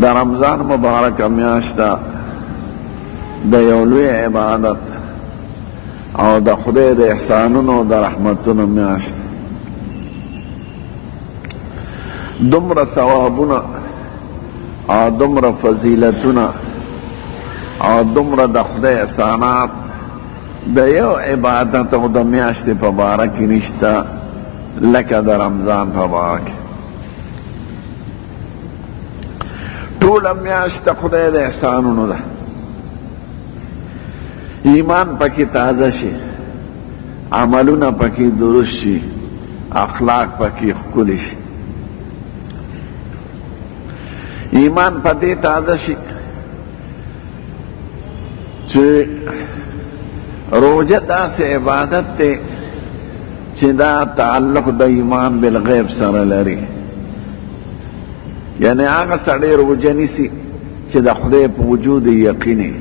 د رمضان مبارک میاشت د یو لوی عبادت او د خدای د احسانونو د رحمتونو میاشت، دومره ثوابونه او دومره فضیلتونه او دومره د خدای احسانات د یو عبادت او د میاشتې په باره کې نشته لکه د رمضان په باره کې. ټوله میاشت د خدای د احسانونو ده. ایمان پکې تازه شي، عملونه پکې درست شي، اخلاق پکې ښکلي شي. ایمان پدې تازه شي چې روزه داسې عبادت دی چې دا تعلق د ایمان بالغیب سره لري. یعنی هغه سړی روزه نیسي چې د خدای په وجود یقیني،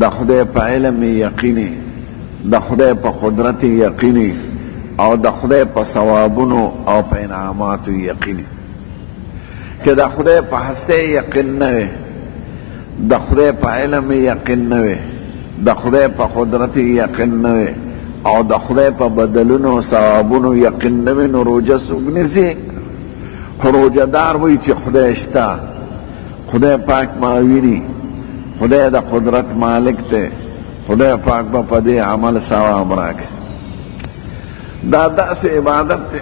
د خدای په علم یقیني، د خدای په قدرت یقیني او د خدای په ثوابونو او په انعاماتو یقیني. که د خدای په هستی یقین نه وي، د خدای په علم یقین نه وي، د خدای په قدرت یقین نه وي او د خدای په بدلونو او ثوابونو یقین نه وي، نو روزه څوک نیسي؟ روزه دار وایي چې خدای شته، خدای پاک ما ویني، خدای د قدرت مالک دی، خدای پاک به په دې عمل ثواب راکړي. دا داسې عبادت دی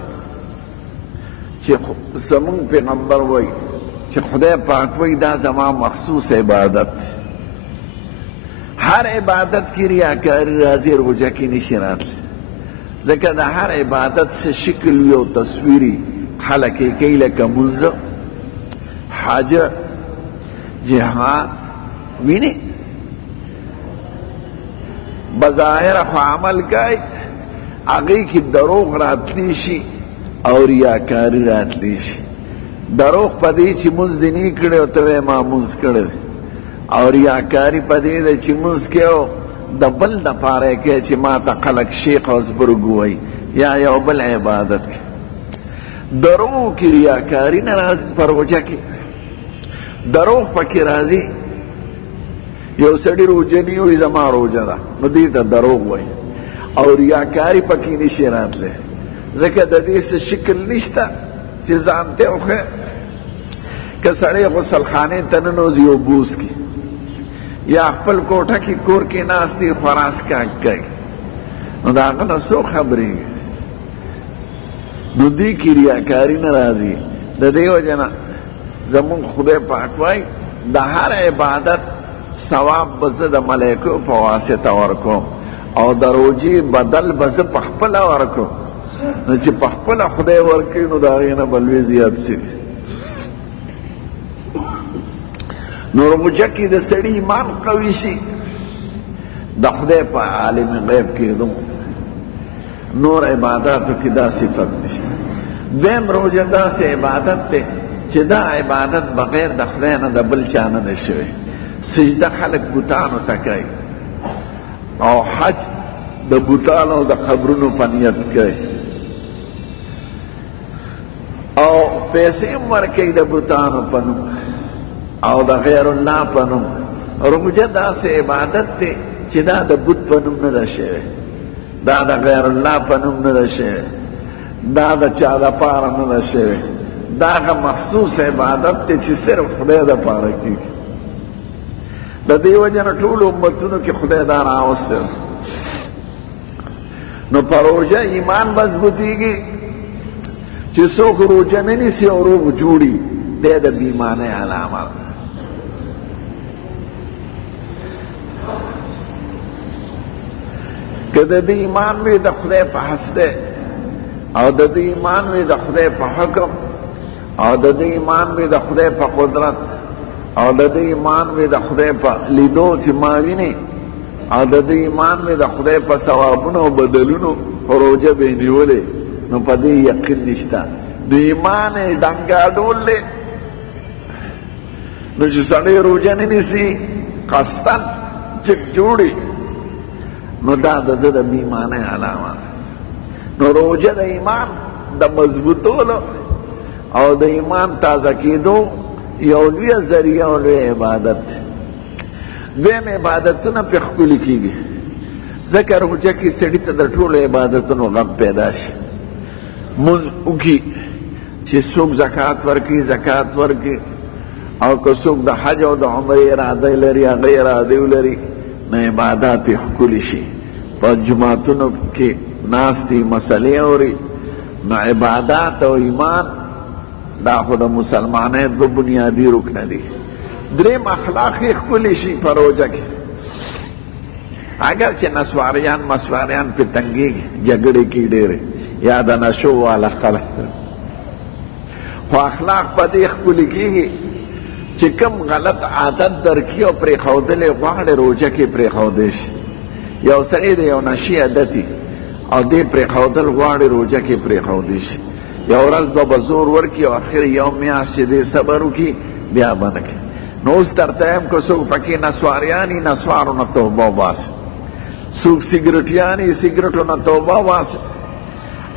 چې زمونږ پیغمبر وایي چې خدای پاک وایي دا زما مخصوص عبادت دی. هر عبادت کی ریاکاری راځي، روزه کې نشي راتلی، ځکه د هر عبادت څه شکل وي او تصویري خلک یې کوي، لکه مونځ، حج، جهاد. ویني بظاهر خو عمل کوي، هغې کې دروغ راتلی شي او ریاکاری راتلی شي. دروغ په دې چې مونځ دې نه کړی او ته وایې ما مونځ کړی، او ریاکاری په دې ده چې مونځ کوي د بل دپاره یې کوي چې ما ته خلک شیخ او زبرګ ووایي یا یو بل عبادت کوي. دروغ کې ریاکاری نه راځي. په روژه کې دروغ پکې راځي. یو سړي روژه نه وي زما روژه ده، نو دې ته دروغ وایي، او ریاکاری پکې نشي راتلی، ځکه د دې څه شکل نشته چې ځان ته وښیي. که سړی غسلخانې ته ننوځي او بوس کي، یا خپل کوټه کې کور کې ناست دی خوراس کاک کوي، نو د هغه نه څوک خبرېږي؟ نو دې کې ریاکاري نه راځي. د دې وجه نه زمونږ خدای پاک وایي د هر عبادت ثواب به زه د ملایکو په واسطه ورکوم، او د روژې بدل به زه پخپله ورکوم. نو چې پخپله خدای ورکوي نو د هغې نه به لوی زیات شي. نو روژه کې د سړي ایمان قوي شي، د خدای په عالم غیب کېدو. نور عباداتو کې دا صفت نشته. دویم روژه داسې عبادت دی چې دا عبادت بغیر د خدای نه د بل چا نه ده شوی. سجده خلک بوتانو ته کوي، او حج د بوتانو او د قبرونو په نیت کوي، او پیسې هم ورکوي د بوتانو په نوم او د غیر الله په نوم. روژه داسې عبادت دی چې دا د بت په نوم نه ده شوی، دا د غیر الله په نوم نه ده شوی، دا د چا دپاره نه ده شوی. دا هغه مخصوص عبادت دی چې صرف خدای دپاره کېږي. د دې وجه نه ټولو امتونو کې خدای دا راوستی. نو په روژه ایمان مضبوطېږي چې څوک روژه نه نیسي او روغ جوړي، دی د بېایمانۍ علامه ده. که د دې ایمان وي د خدای په هستی، او د دې ایمان وي د خدای په حکم، او د دې ایمان وي د خدای په قدرت، او د دې ایمان وي د خدای په لیدو چې ما ویني، او د دې ایمان وي د خدای په ثوابونو او بدلونو، روژه به یې نیولې، نو په دې یقین نشته. د ایمان یې ډنګاډول دی. نو چې سړی روژه نه نیسي، قصدن چک جوړي، نو دا د ده د بېایمانۍ علامه ده. نو روژه د ایمان د مضبوطولو او د ایمان تازه کېدو یو لویه ذریعه او لویه عبادت دویم عبادتونه پې ښکلي کېږي ځکه روژه کې سړي ته د ټولو عبادتونو غم پیدا شي مونځ وکړي چې څوک زکات ورکړي زکات ورکړي او که څوک د حج او د عمرې اراده لري هغه اراده ولري نو عبادات یې ښکلي شي په جوماتونو کې ناستې مسلې اوري نو عبادات او ایمان دا خو د مسلمانۍ دو بنیادي رکن دي دریم اخلاق یې ښکلي شي په روژه کې اگر چې نسواریان مسواریان پې تنګېږي جګړې کې ډېرې یا د نشو والا خلک خو اخلاق په دې ښکلي کېږي چې کوم غلط عادت درکړي او پرېښودلی غواړي روژه کې پرېښودی شي یو سړی د یو نشي عادتي او دې پرېښودل غواړي روژه کې پرېښودی شي یو ورځ دوه به زور ورکړي او اخر یو میاشت چې دې صبر وکړي بیا به نه کوي نو اوس درته یم که څوک پکې نسواریان وي نسوارو نه توبه وباسي څوک سګرټیان وي سګرټو نه توبه وباسي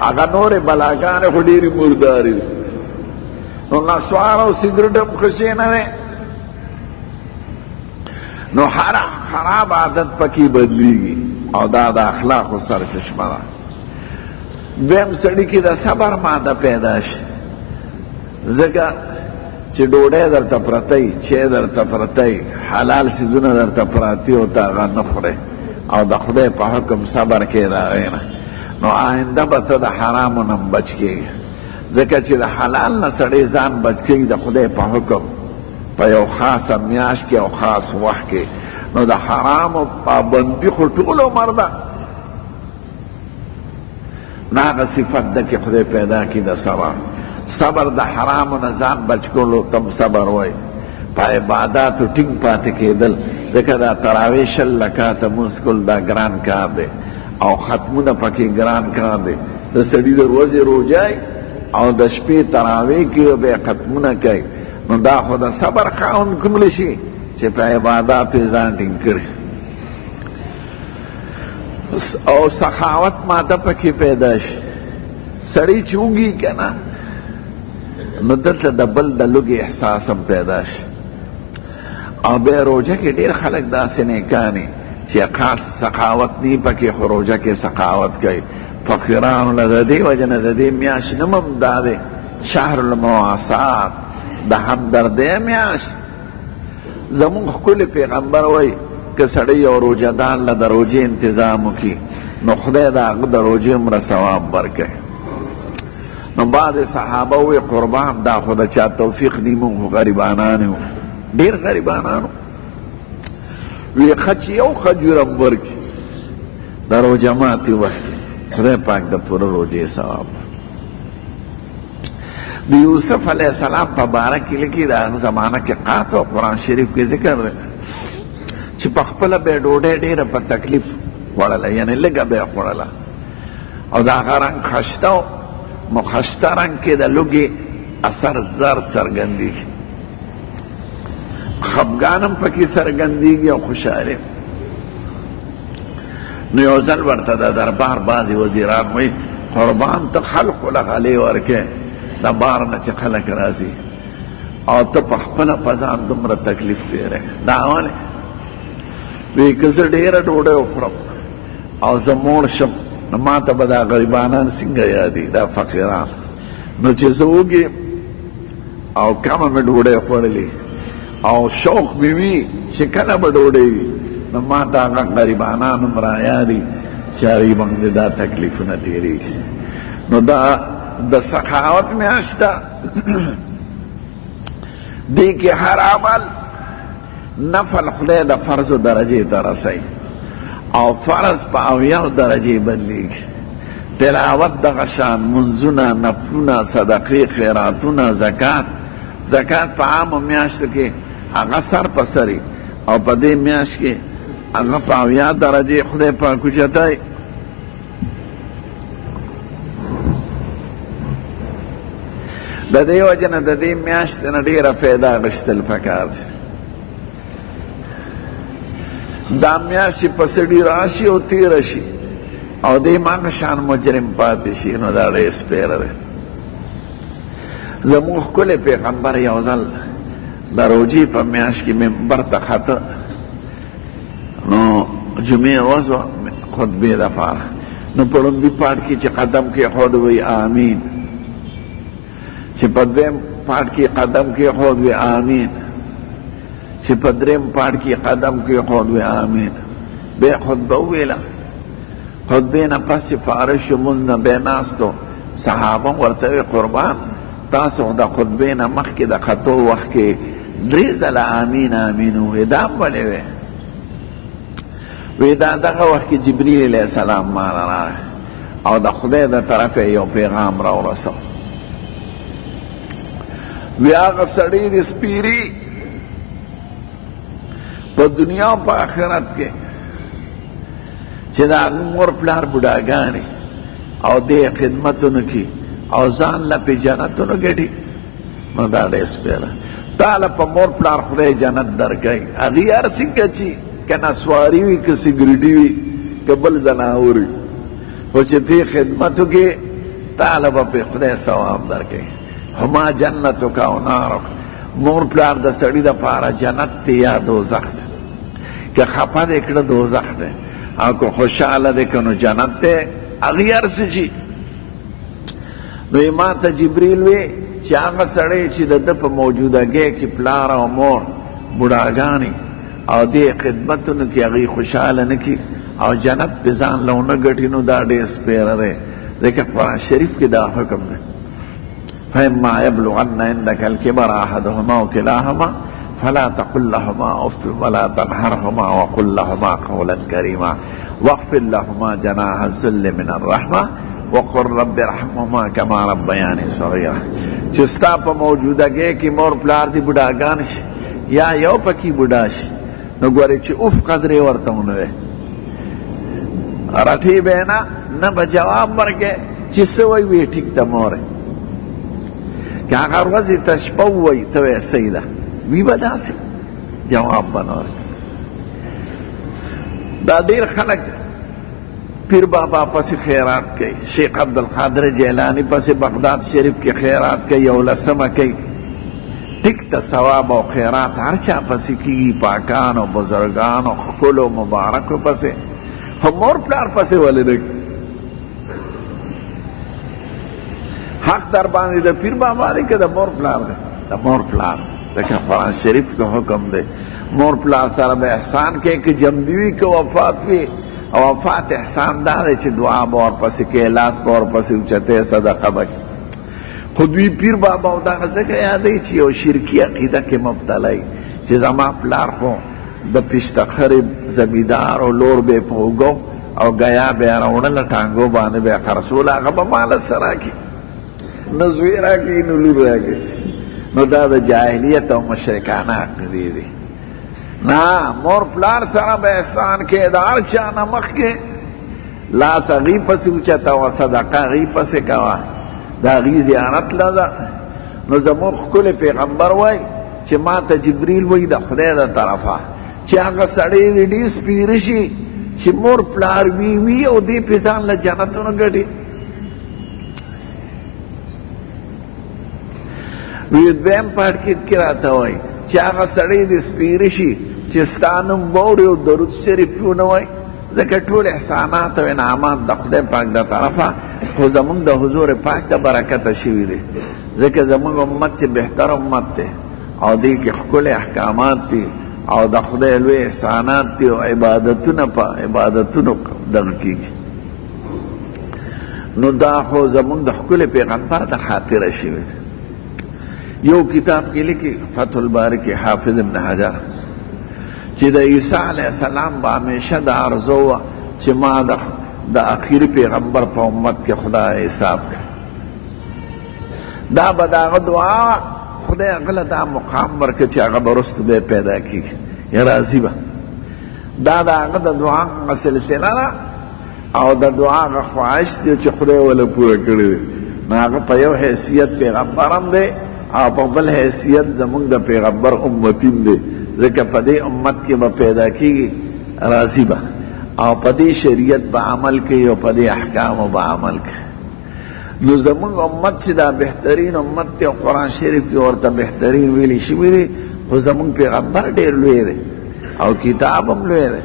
هغه نورې بلاګانې خو ډېرې مردارې دي نو نسوار او سګرټ هم ښه شی نه دی نو هر خراب عادت پکې بدلیږي او دا د اخلاقو سرچشمه ده دویم سړي کې د صبر ماده پیدا شي ځکه چې ډوډۍ درته پرتی چای درته پرتی حلال څیزونه درته پراتی او ته هغه نه خورې او د خدای په حکم صبر کې د هغې نه نو آینده به ته د حرامو نه بچ کېږي ځکه چې د حلال نه سړی ځان بچ کوي د خدای په حکم په یو خاصه میاشت کې او خاص وخت کې نو د حرامو پابندي خو ټول عمر ده نه هغه صفت ده کې خدای پیدا کړي د صبر صبر د حرامو نه ځان بچ کولو تم صبر وایي په عباداتو ټینګ پاتې کېدل ځکه دا تراویح 20 رکعاته مونځ کول دا ګران کار دی او ختمونه پکې ګران کار دی د سړي د ورځې روژه او د شپې تراویح کوي او بیا ختمونه کوي نو دا خو د صبر خاوند کوملی شي چې په عباداتو یې ځان ټینګ کړي او سخاوت ماده پکې پیدا شي سړی چې وږي که نه نو دلته د بل د لوږې احساس هم پیدا شي او بیا روژه کې ډېر خلک داسې نیکانې چې خاص سخاوت نی پکې خو روژه کې سخاوت کوي فقیرانو له د دې وجه نه د دې میاشت نوم هم دا دی شهر المواسات د همدردۍ میاشت زمونږ ښکلي پیغمبر وایي که سړی یو روژهدار له د روژې انتظام وکړي نو خدای د هغه د روژې عمره ثواب ورکوي نو بعض صحابه وی قربان دا خو د چا توفیق دی مونږ غریبانان یو ډېر غریبانان وی ښه چې یو خجور هم ورکړي د روژه ماتي وخت خدای پاک د پوره روژې ثواب د یوسف علیه السلام په باره کې لیکي د هغه زمانه کې قاطع قرآن شریف کې ذکر دی چې په خپله به یې ډوډۍ ډېره په تکلیف خوړله یعنې لږه به یې خوړله او د هغه رنګ خشته و نو خشته رنګ کې د لوږې اثر زر څرګندېږي خفګان هم پکې څرګندېږي او خوشحالي نو یو ځل ورته د دربار بعضې وزیران وایي قربان ته خلقو له غلې ورکې د بار نه چې خلک راځي او ته په خپله په ځان دومره تکلیف تېری دا ولې وی که زه ډېره ډوډۍ وخورم او زه موړ شم نو ما ته به دا غریبانان څنګه یادي دا فقیران نو چې زه وږي او کمه مې ډوډۍ خوړلې او شوق مې وي چې کله به ډوډۍ وي نو ما ته هغه غریبانان هم رایادي چې هغوی باندې دا تکلیفونه تېرېږي نو دا د سخاوت میاشت ده دې کې هر عمل نفل خدای د فرضو درجې ته رسوي او فرض په 80 درجې بدلیږي تلاوت دغه شان منځونه نفلونه صدقې خیراتونه زکات په عامو میاشتو کې هغه سر په سري او په دې میاشت کې هغه په 80 درجې خدای پاک اوچتوي د دې وجه نه د دې میاشتې نه ډېره فایده اخیستل پکار دی دا میاشت چې په سړي راشي او تېره شي او دې ماغه شان مجرم پاتې شي نو دا ډېر سپیره دی زموږ ښکلی پیغمبر یو ځل د روجې په میاشت کې منبر ته خطه نو جمعې ورځ وه خطبې دپاره نو په لومبي پاټ کې چې قدم کېښود وی آمین، چې په دویم پاټ کې قدم کېښود وی آمین، چې په دریم پاټ کې قدم کېښود وی آمین. بیا خطبه وویله، خطبې نه پس چې فارغ شو مونځ نه بیا ناستو صحابه ورته وی قربان تاسو د خطبې نه مخکې د خطو وخت کې 3 ځله آمین آمین ووی، دا هم ولې وی؟ وی دا دغه وخت کې جبریل علیه السلام ماله راغی او د خدای د طرفه یو پیغام راورسو. وی هغه سړی د سپیري په دنیا او په آخرت کې چې د هغه مور پلار بوډاګانې او دې خدمتونه کې او ځان له په جنتونو ګټي، نو دا ډېر سپیره تاله په مور پلار خدای جنت درکوي. هغې هر څنګه چې که نسواري وي که سګریټي وي که بل زناور وي، خو چې دې خدمتو کې تاله به پرې خدای ثواب درکوي. هما جنتک او نارک، مور پلار د سړي دپاره جنت دی یا دوزخ دی. که خفه دی کړه دوزخ دی، او که خوشحاله دی که نو جنت دی. هغې هر څه چې نو ما ته جبریل وی چې هغه سړی چې د ده په موجودګۍ کې پلار او مور بوډاګانې او دې خدمتونو کې هغې خوشحاله نه کړي او جنت پې ځان له ونه ګټي، نو دا ډېر سپیره دی. ځکه قرآن شریف کې دا حکم دی فإما يبلغن عندك الكبر أحدهما أو كلاهما فلا تقل لهما أف ولا تنهرهما وقل لهما قولا كريما واخفض لهما جناح الذل من الرحمة وقل رب ارحمهما كما ربياني صغيرا. چې ستا په موجودګۍ کې مور پلار دي بوډاګان شي یا یو پکې بوډا شي، نو ګورې چې اوف قدرې ورته ونه وی رټې به نه به جواب ورکې چې څه وی وی ټیک ته مورې. که هغه ورځې ته شپه ووایي ته وایې صحیح ده، وي به داسې جواب به نه ورکړي. دا ډېر خلک پیر بابا پسې خیرات کوي، شیخ عبدالقادر جیلانی پسې بغداد شریف کې خیرات کوي، یو لسمه کوي. ټیک ته ثواب او خیرات هر چا پسې کېږي، پاکانو بزرګانو ښکلو مبارکو پسې، خو مور پلار پسې ولې نه کوي؟ حق در باندې د پیر بابا دی که د مور پلار دی؟ د مور پلار. ځکه قرآن شریف کا حکم دی مور پلار سره به احسان کوي، که جمدي وي که وفات وي. او وفات احسان دا دی چې دعا به ورپسې کوي، لاس به ورپسې اوچتې صدقه به کوي. خو دوی پیر بابا او دغه ځکه یادوي چې یو شرکي عقیده کې مبتلا وي چې زما پلار خو د پشتخرې زمیندار او لور به یې په اوږو او ګیا به یې راوړله ټانګو باندې به یې خرڅول، هغه به ماله څه راکړي؟ نه زوی راکړي نه لور راکړي. نو دا د جاهلیت او مشرکانه عقیدې دي. نه، مور پلار سره به احسان کې د هر چا نه مخکې لاس هغې پسې اوچته وه، صدقه هغې پسې کوه، د هغې زیارت له ده. نو زموږ ښکلی پیغمبر وایي چې ما ته جبریل وایي د خدای د طرفه چې هغه سړی دې ډېر سپیره شي چې مور پلار وي او دې پې ځان له جنتونو ګټي. وی دویم پاټ کې راته وایي چې هغه سړی دې سپیره شي چې ستا نوم واوري او درود شریف یې ونه وایي. ځکه ټول احسانات او انعامات د خدای پاک د طرفه، خو زمونږ د حضور پاک د برکته شوي دي. ځکه زمونږ امت چې بهتر امت دی او دې کې ښکلي احکامات دي او د خدای لوی احسانات دي او عبادتونه په عبادتونو دغه کېږي. نو دا خو زمونږ د ښکلي پیغمبر د خاطره شوي دي. یو کتاب کې لیکي فتح الباری کې حافظ ابن حجر چې د عیسی علیه السلام به همیشه د آرزو وه چې ما د اخیری پیغمبر په امت کې خدای حساب کړي. دا به د هغه دعا خدای هغه له دا مقام ورکړي چې هغه به وروسته به پیدا کېږي یا راضي به. دا د هغه د دعا هغه سلسله ده او د دعا هغه خواهش دی چې خدای وله پوره کړی دی. نو هغه په یو حیثیت پیغمبر هم دی او په بل حیثیت زمونږ د پیغمبر امتیم دی. ځکه په دې امت کې به پیدا کېږي راضي به او په دې شریعت به عمل کوي او په دې احکامو به عمل کوي. نو زمونږ امت چې دا بهترین امت دی او قرآن شریف کې ورته بهترین ویلي شوي دي، خو زمونږ پیغمبر ډېر لوی دی او کتاب هم لوی دی.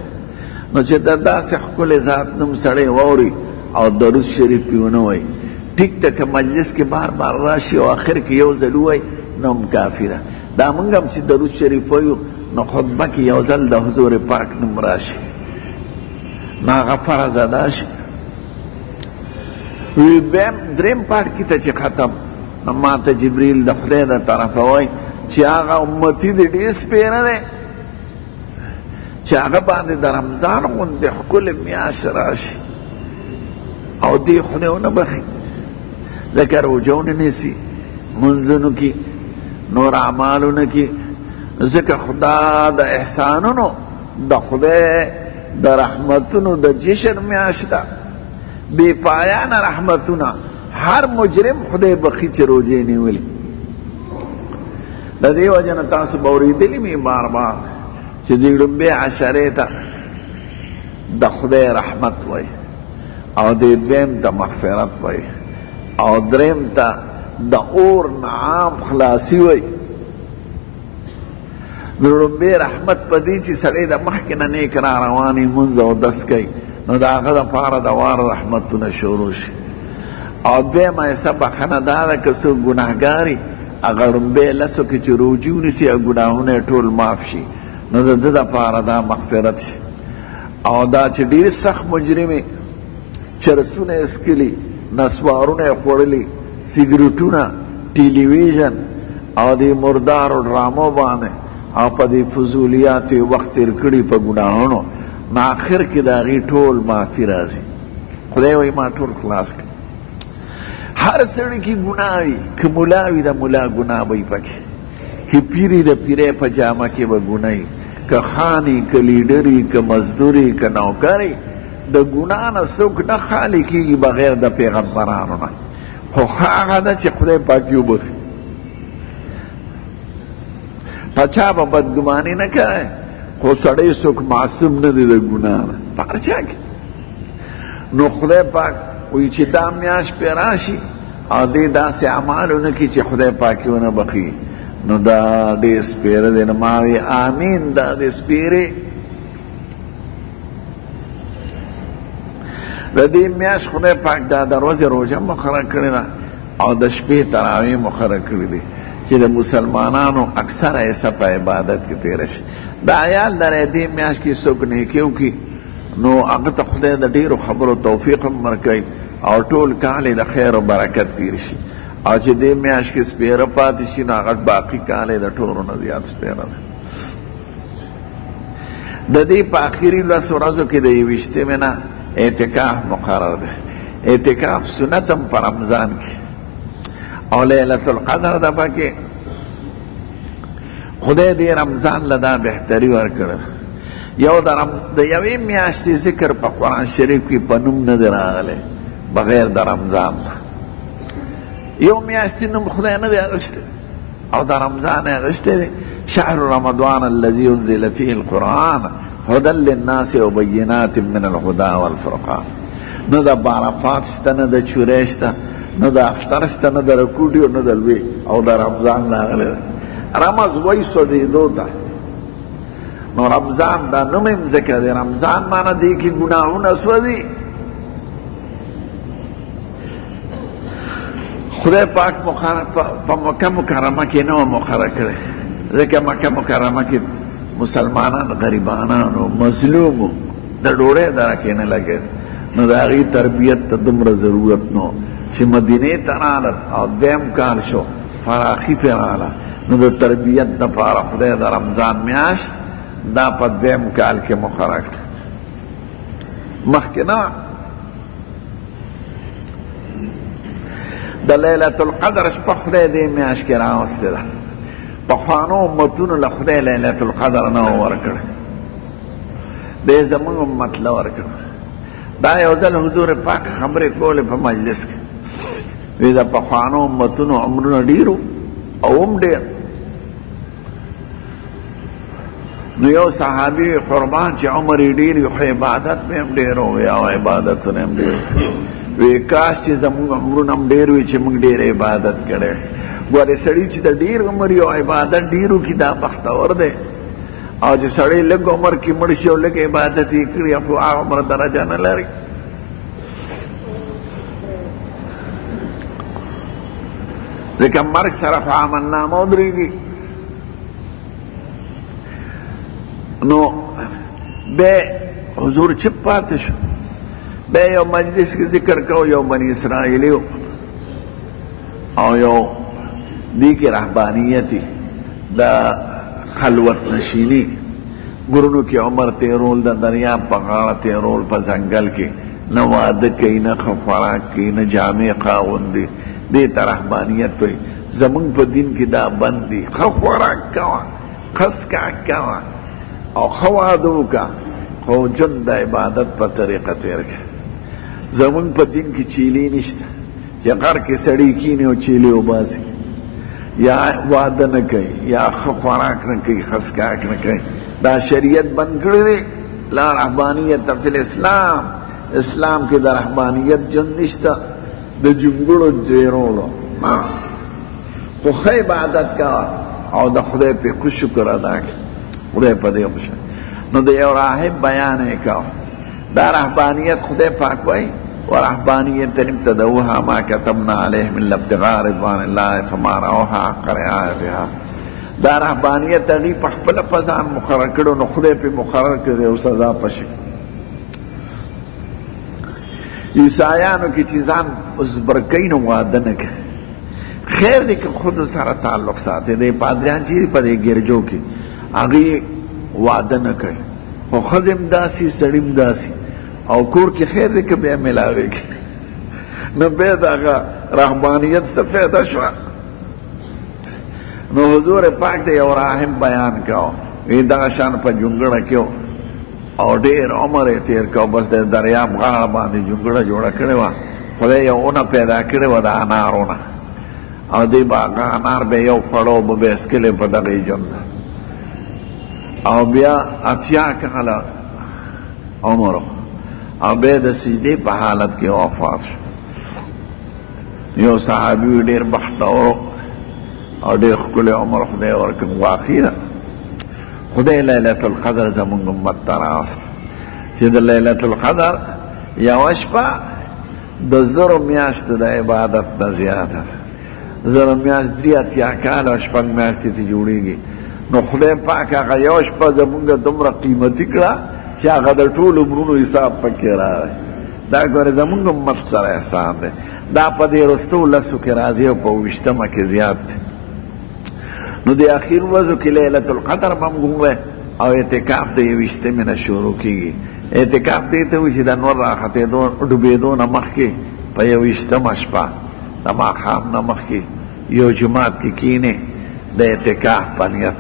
نو چې د داسې ښکلی ذات نوم سړی واوري او درود شریف پې ونه وایي، ټیک ته که مجلس کې بار بار راشي او آخر کې یو ځل ووایي نو هم کافي ده. دا موږ هم چې درود شریف وایو نو خطبه کې یو ځل د حضور پاک نوم راشي نو هغه فرض ادا شي. وی دریم پاړکي ته چې ختم نو ما ته جبریل د خدای د طرفه وایي چې هغه امتي دی ډېر سپېره دی چې هغه باندې د رمضان غوندې ښکلې میاشت راشي او دې خدای ونه بخي، ځکه روژه ونه نیسي، منځونو کې نور اعمالونه کې، ځکه خدا د احسانونو د خدای د رحمتونو د جشن میاشت ده، بې پایانه رحمتونه. هر مجرم خدای بخي چې روژې نیولي. د دې وجه نه تاسو به اورېدلي مې بار بار چې دې ړومبۍ عشرې ته د خدای رحمت وایي او دې دویم ته مغفرت وایي او دریم ته د اور نه عام خلاصي وایي. د ړومبۍ رحمت په دې چې سړی د مخکې نه نیک را رواني مونځ او دس کوي نو د هغه دپاره د وار رحمتونه شروع شي. او دویمه حصه بخښنه دا ده که څوک ګناهګار هغه ړومبۍ لسو کې چې روجي ونیسي او ګناهونه یې ټول معاف شي نو د ده دپاره دا مغفرت شي. او دا چې ډېر سخت مجرمې چرسونه یې څکلي، نسوارونه یې خوړلي، سګریټونه، ټیلیویژن او د مردارو ډرامو باندې او په دې فضولیاتو یې وخت تېر کړي په ګناهونو نو آخر کې د هغې ټول معافي راځي. خدای وایي ما ټول خلاص کړي. هر سړي کې ګناه وي، که ملا وي د ملا ګناه به وي پکې، که پیري د پیرۍ په جامه کې به ګناه وي، که خاني، که لیډري، که مزدوري، که نوکري، د ګناه نه څوک نه خالي کېږي بغیر د پیغمبرانو نه. خو هغه ده چې خدای پاک یې وبخي. په چا به بدګماني نه کوئ خو سړی څوک معصوم نه دی د ګناه نه په هر چا کې. نو خدای پاک وایي چې دا میاشت پې راشي او دې داسې اعمالونه کې چې خدای پاک یې ونه بخي نو دا ډېر سپېره دی. نو ما وی آمین دا دې سپېرې. د دې میاشت خدای پاک دا د ورځې روژه مقرره کړې ده او د شپې تراویح مقرره کړې دي چې د مسلمانانو اکثره حصه په عبادت کې تېره شي. دا خیال لرئ دې میاشت کې څوک نیکي وکړي نو هغه ته خدای د ډېرو خبرو توفیق هم ورکوي او ټول کال یې د خیر و برکت تېر شي. او چې دې میاشت کې سپېره پاتې شي نو هغه باقي کال یې د ټولو نه زیات سپېره ده. د دې په آخري 10 ورځو کې د 21مې نه اعتکاف مقرر ده. اعتکاف سنت هم په رمضان کې او لیلة القدر ده پکې. خدای دې رمضان له دا بهتري ورکړه. یو د یوې میاشتې ذکر په قرآن شریف کې په نوم نه دی راغلی بغیر د رمضان. یو میاشتې نوم خدای نه دی اخیستی او د رمضان یې اخیستی دی. شهر رمضان الذي انزل فيه القرآن هدى للناس وبينات من الهدى والفرقان. نه د عرفات شته، نه د چورې شته، نه د اختر شته، نه د رکوټیو، نه د لوی او د رمضان راغلی دی. رمز وایي سوځېدو ته. نو رمضان دا نوم یې ځکه دی رمضان معنی دی کې ګناهونه سوځي. خدای پاک په مکه مکرمه کې نه و مقرره کړی ځکه مکه مکرمه کې مسلمانان غریبانانو مظلومو د ډوډۍ دره کې نه لګېد نو د هغې تربیت ته دومره ضرورت نو چې مدینې ته رالل او دویم کال شو فراخي پرې راله نو د تربیت دپاره خدای د رمضان میاشت دا په دویم کال کې مقرره کړه. مخکې نه د لیلة القدر شپه خدای دې میاشت کې راوستې ده. پخوانو امتونو له خدای لیلة القدر نه و ورکړی، دی زموږ امت له ورکړ. دا یو ځل حضور پاک خبرې کولې په مجلس کې، وی د پخوانو امتونو عمرونه ډېرو او هم ډېر. نو یو صحابي قربان چې عمر یې ډېر وي خو عبادت مې هم ډېر وي او عبادتونه هم ډېر وي کاش چې زموږ عمرونه هم ډېر وي چې موږ ډېر عبادت کړی. ګورې سړي چې د ډېر عمر یو عبادت ډېرو کې دا بختور دی او چې سړی لږ عمر کې مړ شي او لږ عبادت یې کړي خو هغه عمر درجه نه لري. ځکه مرګ سره خو عمل نامه ودرېږي. نو بیا حضور چپ پاتې شو. بیا یو مجلس کې ذکر کو یو بني اسرائیلی او یو دی کې رهبانیتي دا خلوت نشینی غرونو کې عمر تیرول د دریاب په غاړه تیرول په ځنګل کې نه واده کوي نه ښه خوراک کوي نه جامې خاوندي دې ته رهبانیت وایي. زمونږ په دین کې دا بند دي. ښه خوراک کوه ښه څښاک کوه او ښه واده وکړه خو ژوند د عبادت په طریقه تېر کړه. زمونږ په دین کې چیلي نشته چې غر کې سړی کیني او چیلي وباسي یا واده نه کوي یا ښه خوراک نه کوي ښه څښاک نه کوي. دا شریعت بند کړی دی. لا رهبانیت فی الاسلام. اسلام کې د رهبانیت ژوند نشته د جونګړو جیرولو خو ښه عبادت کوه او د خدای په خو شکر ادا کړه. خدای په دې خوشحال. نو د یو راهب بیان یې کوه. دا رهبانیت خدای پاک وایي ورهبانیة ابتدؤوها ما كتبنا عليهم الا ابتغاء رضوان الله فما رأوها حق رعایتها. دا رهبانیت هغوی په خپله په ځان مقرر کړو نو خدای پې مقرر کړی او سزا پشي. عیسایانو کې چې ځان ازبرکۍ نو واده نه کوي. خیر دی که خود سره تعلق ساتي. دی پادریان چې په دې ګرجو کې هغوی واده نه کوي خو ښځې هم داسې سړي هم داسې او کور کې خیر دی که بیا ملاوېږي نو بیا د هغه رهبانیت څه فایده شوه. نو حضور پاک د یو راهب بیان کوه وی دغه شان په جونګړه کې او ډېر عمر یې تېر کو. بس د دریاب غاړه باندې جونګړه جوړه کړې وه. خدای یو اونه پیدا کړې وه د انارونه او دی به هغه انار به یو خوړو به به اسکلې په دغې ژوند او بیا اتیا کاله عمر او بیا د سجدې په حالت کې وفات شو. یو صحابي ډېر بختور او ډېر ښکلی عمر خدای ورکړ. واقعي ده خدای لیلة القدر زمونږ امت ته راوسته چې د لیلة القدر یوه شپه د زرو میاشتو د عبادت نه زیاته. زرو میاشت 83 کاله او 6 میاشتې ته جوړېږي. نو خدای پاک هغه یو شپه زمونږ دومره قیمتي کړه چې هغه د ټولو عمرونو حساب پکې راغی. دا ګورې زمونږ امت سره احسان دی. دا په دې وروستو لسو کې راځي او په 20مه کې زیات دی. نو د اخیر ورځو کې لیلة القدر به هم ګومری او اعتکاف د 21مې نه شروع کېږي. اعتکاف دې ته وایي چې د نور راختېدو ډوبېدو نه مخکې په 21مه شپه د ماښام نه مخکې یو جومات کې کښېنې د اعتکاف په نیت.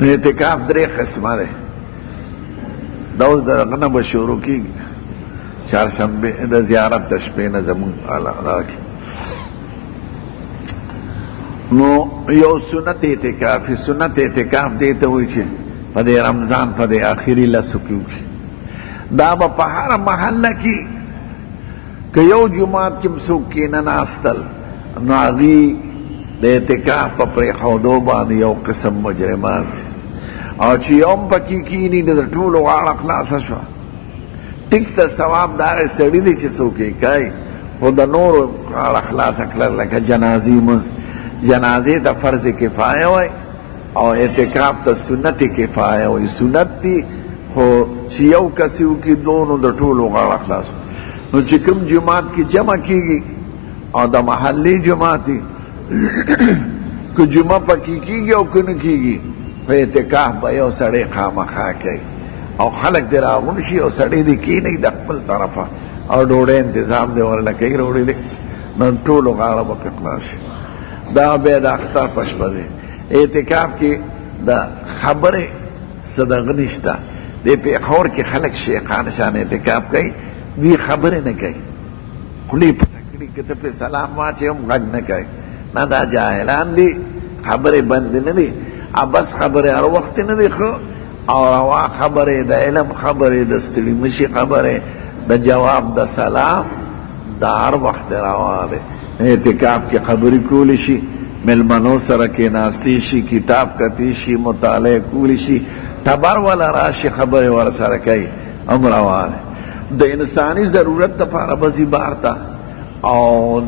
نو اعتکاف 3 قسمه دی. دا اوس د هغه نه به شروع کېږي چهارشنبې د زیارت د شپې نه زمونږ علاقه کې. نو یو سنت اعتکافي. سنت اعتکاف دې ته وایي چې په دې رمضان په دې آخري لسو کې وکړي. دا به په هره محله کې که یو جومات کې هم څوک کېناستل نو هغوی د اعتکاف په پرېښودو باندې یو قسم مجرمان دي او چې یو هم پکې کښېني نو د ټولو غاړه خلاصه شوه. ټیک ته ثواب د هغې سړي دی چې څوک یې کوي خو د نورو غاړه خلاصه کړل. لکه جنازې مونځ جنازې ته فرض کفایه وای او اعتکاف ته سنت کفایه وای. سنت دی خو چې یو کس یې وکړي دونو د ټولو غاړه خلاصه. نو چې کوم جومات کې جمع کېږي او د محلي جومات دی که جمعه پکې کېږي او که نه کېږي په اعتکاف به یو سړی خامخا کوي او خلک دې راغونډ شي او سړی دې کښېني د خپل طرفه او ډوډۍ انتظام دې ورله کوي روړې دې نو ټولو غاړه به پرې خلاص شي. دا بیا د اختر په شپه دی. اعتکاف کې د خبرې څه دغه نشته. دې پېښور کې خلک شیخان شان اعتکاف کوي دوی خبرې نه کوي خولې پټه کړي که ته پرې سلام واچې هم غږ نه کوي. نه دا جاهلان دي خبرې بندې نه دي. بس خبرې هر وخت نه دي ښه او روا خبرې د علم خبرې د ستړي مشي خبرې د جواب د سلام دا هر وخت روا دی. اعتکاف کې خبرې کولی شي، ملمنو سره کېناستی شي، کتاب کتی شي، مطالعه کولی شي، ټبر ولا راشي خبرې ور سره کوي هم روان د انساني ضرورت دپاره بځي بار ته، او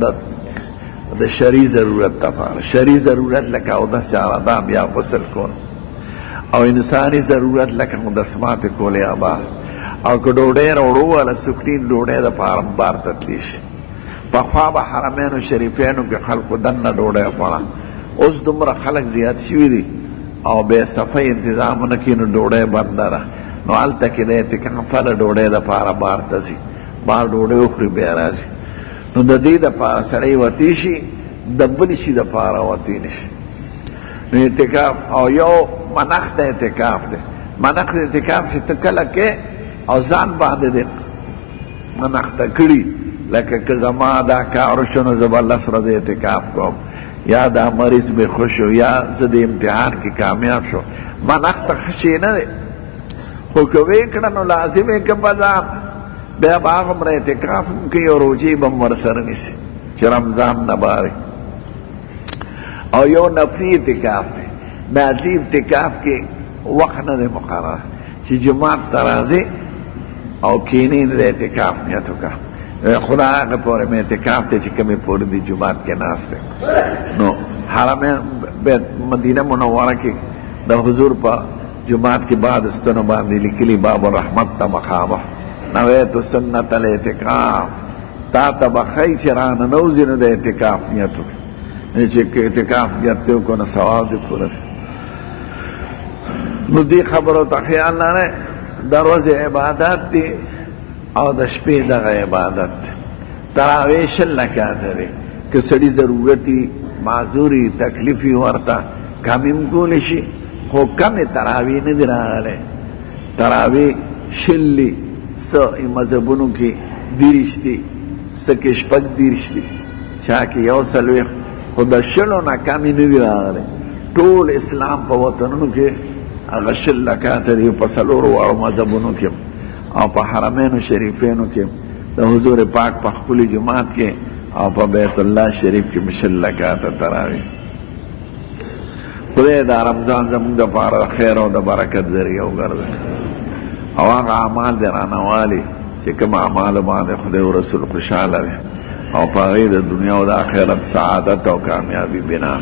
د شرعي ضرورت دپاره. شرعي ضرورت لکه اودس چارهدام یا غسل کول، او انساني ضرورت لکه مدسمات کول یا بار، او که ډوډۍ راوړو والا سکرین ډوډۍ دپاره بار ته تللی شي. پخوا به حرمینو شریفینو کې خلکو دننه ډوډۍ خوړه، اوس دومره خلک زیات شوي دي او بې صفۍ انتظامونه کوي، نو ډوډۍ بنده ده. نو هلته کې د اعتکاف د ډوډۍ دپاره بار ته ځي، بار ډوډۍ وخوري بیا راځي. نو د دې دپاره سړی وتی شي، د بل شي دپاره وتی نه شي. نو اعتکاف او یو منخ د اعتکاف دی. منخ د اعتکاف چې ته کله کې او ځان باندې دی منخ ته کړي، لکه که زما دا کار وشو نو زه به 10 ورځې اعتکاف کوم، یا دا مریض مې ښه شو، یا زه د امتحان کې کامیاب شو. منخ ته ښه شی نه دی، خو که ویې کړه نو لازم یې که په ځان بیا به هغومره اعتکاف هم کوي او روجې به هم ورسره نیسي چې رمضان نه باري. او یو نفلي اعتکاف دی. نازلي اعتکاف کې وخت نه دی مقرر چې جماعت ته راځي او کینې د اعتکاف نیت وکړه، خدا هغه پورې مې اعتکاف دی چې کومې پورې دی جماعت کې ناست دی. نو حرمین مدینه منوره کې د حضور په جماعت کې بعد ستنو باندې لیکلي باب الرحمت ته مخامخ نویت سنت الاعتکاف، تا ته به ښایي چې راننوځي نو د اعتکاف نیت وکړي، چې اعتکاف نیت دې وکړو نو ثواب دې پوره دی. نو دې خبرو ته خیال لرئ، د ورځې عبادت دی او د شپې دغه عبادت دی. تراویح 20 رکعاته دی، که سړي ضرورتي معذوري تکلیفي ورته کم هم کولی شي، خو کمې تراویح نه دي راغلی. تراویح 20 دي، څه مذهبونو کې 30 دي، څه کې 30 دي، چا کې 140، خو د 20 نه کمې نه دي راغلی. ټول اسلام په وطنونو کې هغه 20 رکعاته دي، په 4 مذهبونو کې او په حرمینو شریفینو کې د حضور پاک په خپل جماعت کې او په بیت الله شریف کې 20 رکعاته تراویح. خدای دا رمضان زموږ دپاره د خیر او د برکت ذریعه وګرځوي، او هغه اعمال د رانوالي چې کوم اعمالو باندې خدای او رسول خوشحاله دی، او په هغې د دنیا او د آخرت سعادت او کامیابي بنا.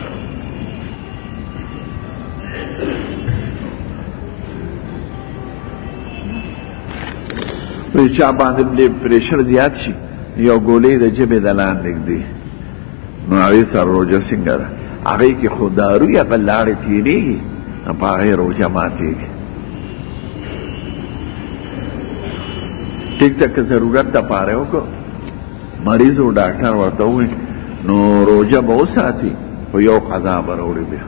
چا باندې پریشر زیات شي، یو ګولۍ د ژبې د لاندې ږدي، نو هغې سره روژه څنګه ده؟ هغې کې خو دارو یا په لاړې تېرېږي، نو په هغې روژه ماتېږي. ټیک ده، که ضرورت دپاره یې وکړو، مریض و ډاکټر ورته ووایي نو روژه به وساتي، خو یو قضا به راوړي بیا.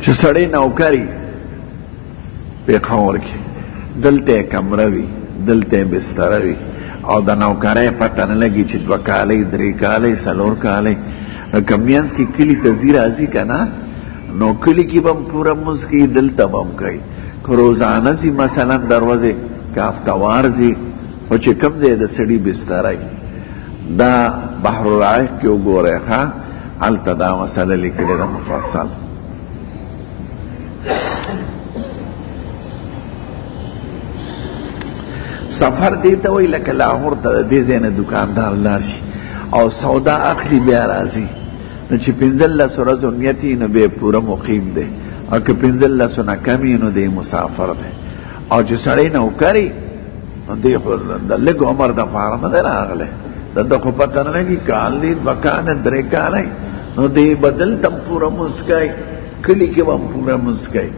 چې سړی نوکري پېښور کې، دلته یې کمره وي، دلته یې بستره وي، او د نوکرۍ پته نه لګي چې 2 کالۍ 3 کالۍ 4 کالۍ. که منځ کې کلي ته ځي راځي که نه، نو کلي کې به هم پوره مونځ کوي، دلته به هم کوي. که روزانه ځي مثلا د ورځې، که هفتوار ځي، خو چې کوم ځای د سړي بستره وي، دا بحر الرائق کې وګورئ ښه، هلته دا مسله لیکلې ده مفصل. سفر دیتا وی لکه لاهور ته د دې ځای نه دکاندار لاړ شي او سودا اخلي بیا راځي، نو چې 15 ورځو نیت یې نو بیا پوره مقیم دی، او که 15 نه کم یې نو دی مسافر دی. او چې سړی نوکري، نو دی خو د لږ عمر دپاره نه دی راغلی، د ده خو پته نه لګي کال دی 2 کاله 3 کاله، نو دی به دلته هم پوره مونځ کوي، کلي کې به هم پوره مونځ کوي،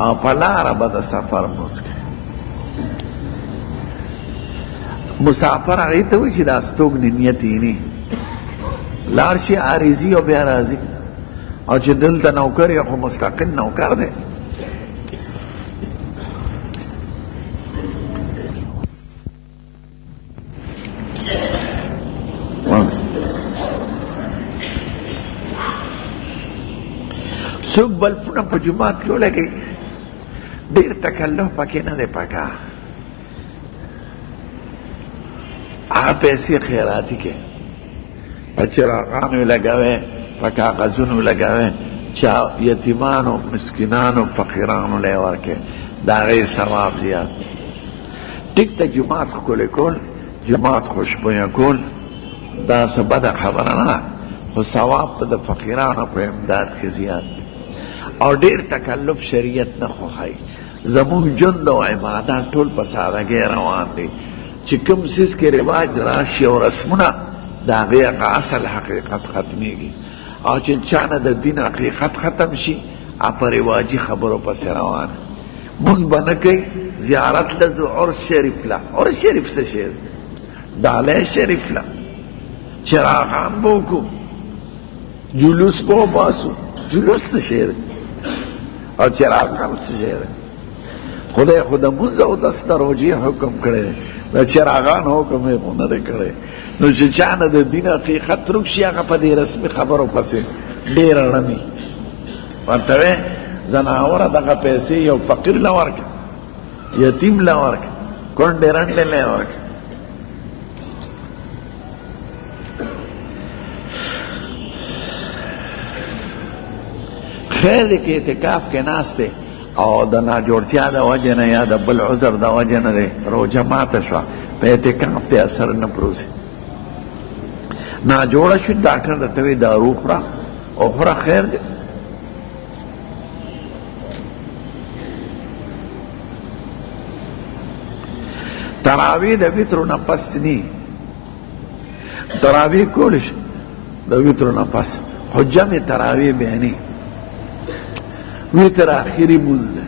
او په لاره به د سفر مونځ کوي. مسافر هغې ته وایي چې دا ستوګنې نیت یې نه لاړ شي عارضي او بیا راځي، او چې دلته نوکر یا خو مستقل نوکر دی. څوک بلفونه په جومات کې ولګوي ډېر تکلف پکې نه دی پکار هغه پیسې خیراتي کې په چراغانو یې لګوئ په کاغذونو لګوئ چا یتیمانو مسکینانو فقیرانو له یې ورکړئ د هغې ثواب زیات ټیک ته جومات ښکلی کول جومات خوشبویه کول دا څه بده خبره نه ده خو ثواب په د فقیرانو په امداد کې زیات دی او ډېر تکلف شریعت نه خوښوي زموږ ژوند او عبادات ټول په سادهګۍ روان دي چې کوم څیز کې رواج راشي او رسمونه د هغې هغه اصل حقیقت ختمیږي او چې چا نه د دین حقیقت ختم شي په رواجي خبرو پسې روان مونږ به نه کوي زیارت له ځو عرس شریف له عرس شریف څه شی دی ډالۍ شریف له چراغان به وکړو جلوس به وباسو جلوس څه شی دی او چراغان څه شی دی خدای خو د مونځ او دس د روژې حکم کړی دی د چراغانو حکم یې خو نه دی کړی نو چې چا نه د دین حقیقت ورک شي هغه په دې رسمي خبرو پسې ډېر اړمي ورته وې زناوره دغه پیسې یو فقیر له ورکړه یتیم له ورکړه کونډې رنډې له ورکړه خیر دی که اعتکاف کې ناست دی او د ناجوړتیا د وجې نه یا د بل عذر د وجې نه دی روژه ماته شوه په اعتکاف دی اثر نه پروزي ناجوړه شو ډاکټر درته وایي دارو خوره او خوره خیر دی تراویح د وترو نه پس نی تراویح کولی شي د وترو نه پس خو جمع تراویح بیا نی وتر آخري مونځ دی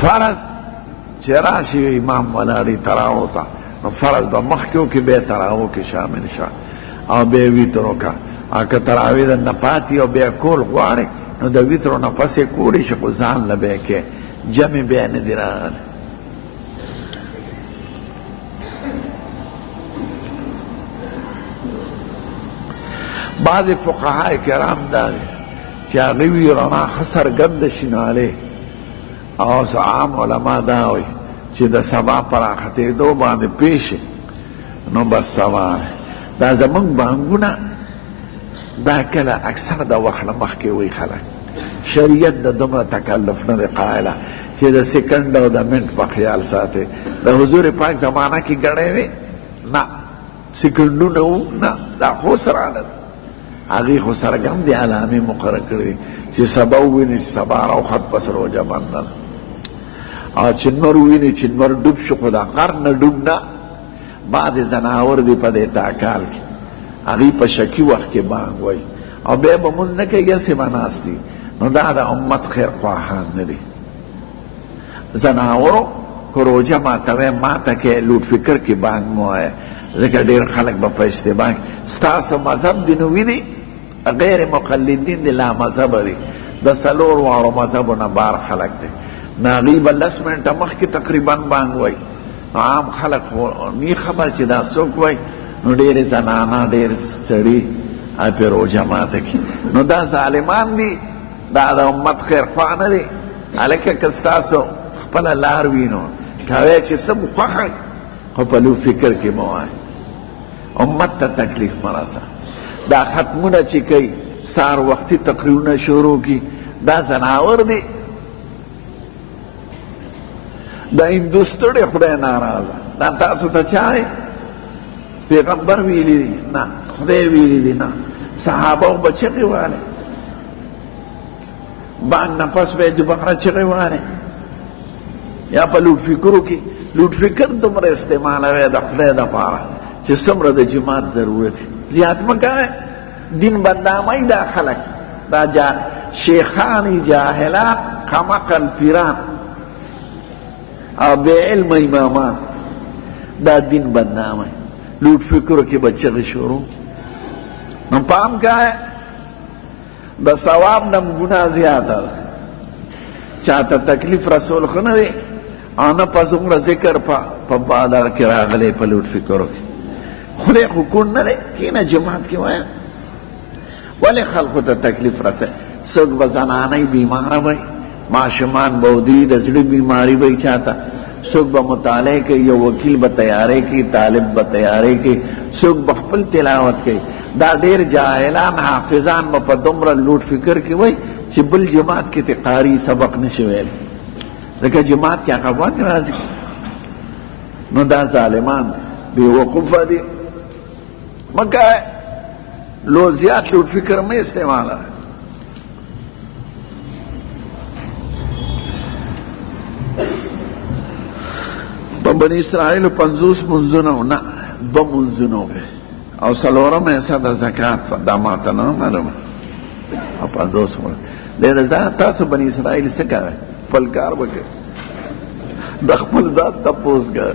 فرض چې راشي امام ولاړي تراویح ته نو فرض به مخکې وکړي بیا تراویح کې شامل شه او بیا وتر وکړه که تراویح درنه پاتې او بیا کول غواړې نو د وترو نه پس یې کولی شي خو ځان له بیا کې جمع بیا نه دی راغلی بعض فقهای کرام دا دی چې هغوی وي رڼا ښه څرګنده شي نو هلې او عام علما دا وایي چې د سبا په راختېدو باندې پیښې نو بس سبا دا زمونږ بانګونه دا کله اکثر د وخت نه مخکې وایي خلک شریعت د دومره تکلف نه دی قایله چې د سکنډ او د منټ په خیال ساتي د حضور پاک زمانه کې ګڼې وې نه سکنډونه وو نه دا خو سره حالت هغې خو څرګند دي علامې مقرره کړي چې سبا وویني چې سبا راوخت پس روژه بنده ده او چې لمر وویني چې لمر ډوب شو خو د غر نه ډوب نه بعضې ځناور دي په دې تاکال کې هغوی په شکي وخت کې بانګ وایي او بیا به مونځ نه کوي هسې به ناست دي نو دا د امت خیر خواهان نه دي زناورو که روژه ماتوی ماته کې لوټ فکر کې بانګ مه وایه ځکه ډېر خلک به په اشتباه ستاسو مذهب دي نو وي دي غیر مقلدین دي لا مذهبه دي د څلور واړو مذهبو نه بار خلک دي نو هغوی به لس منټه مخکې تقریبا بانګ وایي عام خلک خو نی خبر چې دا څوک وایي نو ډېرې زنانه ډېر سړي پې روژه ماته کړي نو دا ظالمان دي دا د امت خیر خوا نه دی هلکه که ستاسو خپله لار وي نو کوی چې څه مو خوښه خو په لو فکر کې مه وایه امت ته تکلیف مه رسه دا ختمونه چې کوي سهار وختي تقریرونه شروع کړي دا زناور دی د هندوستړی خدای ناراضه دا تاسو ته چا پیغمبر ویلی دی نه خدای ویلی دی نه صحابه به چغې والی بانګ نه پس به دوباره چغې والی یا په لوټ فکرو کې لوټ فکر دومره استعمالوی د خدای دپاره چې څومره د جماعت ضرورت زیات مه کوئ دین بدنامۍ دا خلک دا شیخان جاهلان کمعقل پیران او بې علم امامان دا دین بدنامۍ لوټ فکرو کې به چغې شروع نو پام کوئ د ثواب نه ګناه زیاته ده چاته تکلیف رسول خو نه دی او نه په څومره ذکر په بادار کې راغلی په لوټ فکرو کې خدای خو کون نه دی کښېنه جماعت کې وایه ولې خلکو ته تکلیف رسوي؟ څوک به زنانۍ بیماره وي، ماشومان به ودري، د زړه بیماري به چاته، څوک به مطالعه کوي، یو وکیل به تیاری کوي، طالب به تیاری کوي، څوک به خپل تلاوت کوي. دا ډېر جاهلان حافظان به په دومره لوټ فکر کې وي چې بل جماعت کې ته قاري سبق نشي ویل، ځکه جماعت کې هغه غوږ راځي. نو دا ظالمان بې وقوفه دي. مګه لو زیات لوټ فکر مې استعماله. په بني اسرائیل 50 منځونه نه 2 منځونه او څلورم حصه د زکات دا ماته نه معلومه. او 50 د تاسو بني اسرائیل څه کوئ؟ خپل کار وکړئ، د خپل ذات تپوس کوئ.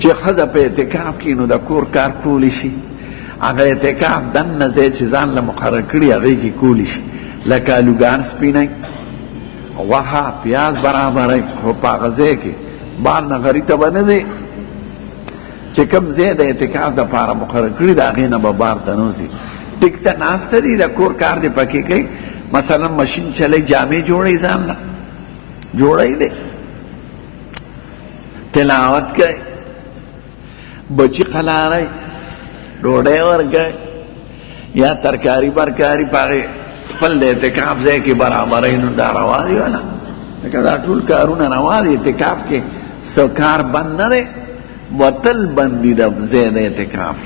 چې ښځه په اعتکاف کې نو د کور کار کولی شي، هغه اعتکاف دننه ځای چې ځان له مقرر کړي هغې کې کولی شي، لکه الوګان سپینئ، غوښه پیاز برابروئ، خو په هغه ځای کې بار نغري ته به نه دی چې کوم ځای د اعتکاف دپاره مقرر کړي د هغې نه به بار ته نوځي. ټیک ته ناسته دي، د کور کار دې پکې کوي، مثلا مشین چلی، جامې جوړئ، ځان له جوړئ دی، تلاوت کوئ، بچی قلارئ، ډوډۍ ورکوئ، یا ترکاری برکاری پاغې خپل د اعتکاف ځای کې برابرئ. نو دا روا دي ولا؟ لکه دا ټول کارونه روا دي. اعتکاف کې څه کار بند نه دی، وتل بند دي د ځای د اعتکاف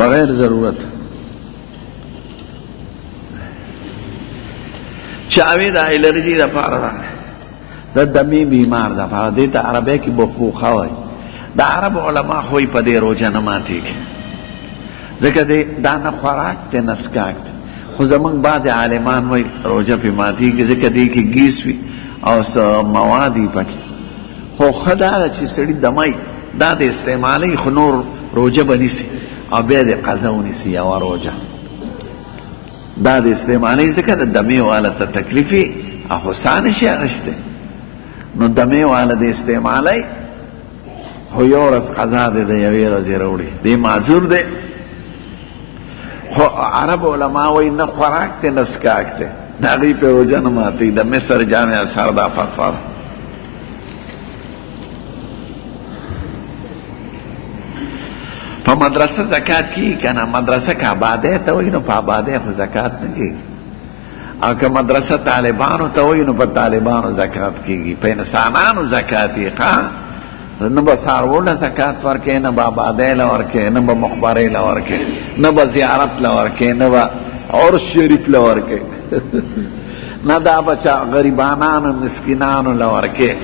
بغیر ضرورت. چاوی د الرجی دپاره ده، د دمې بیمار دپاره دې ته عربی کې بخوخه وایي. د عرب علما خو یې په دې روژه نه ماتېږي، ځکه دا نه خوراک دی نه څښاک دی. خو زمونږ بعضې عالمان وایي روژه پې ماتېږي ځکه دې کې ګیس وي او څه مواد وي پکې. خو ښه دا ده چې سړي دمی دا د استعمالوي، خو نور روژه به نیسي او بیا د قضا ونیسي یوه روژه. دا د استعمالوي ځکه د دمې واله ته تکلیف وي او خو نشي اخیستی. نو دمې واله د استعمالوي، خو یو ورځ قضا دی د یوې ورځې راوړي، دی معذور دی. خو عرب علما وایي نه خوراک دی نه څښاک دی، د هغې پې روژه نه ماتوي. د مصر جامع اثر دا فتوا ده. په مدرسه زکات کیږي که نه؟ مدرسه که آبادۍ ته وایي نو په آبادۍ خو زکات نه کیږي، او که مدرسه طالبانو ته وایي نو په طالبانو زکات کیږي. په انسانانو زکات یې ښه، نه به څاروو له زکات ورکوې، نه به آبادۍ له ورکوې، نه به مقبرې له ورکوې، نه به زیارت له ورکوې، نه به عرس شریف له ورکوې، نه دا به چا غریبانانو مسکینانو له ورکوې.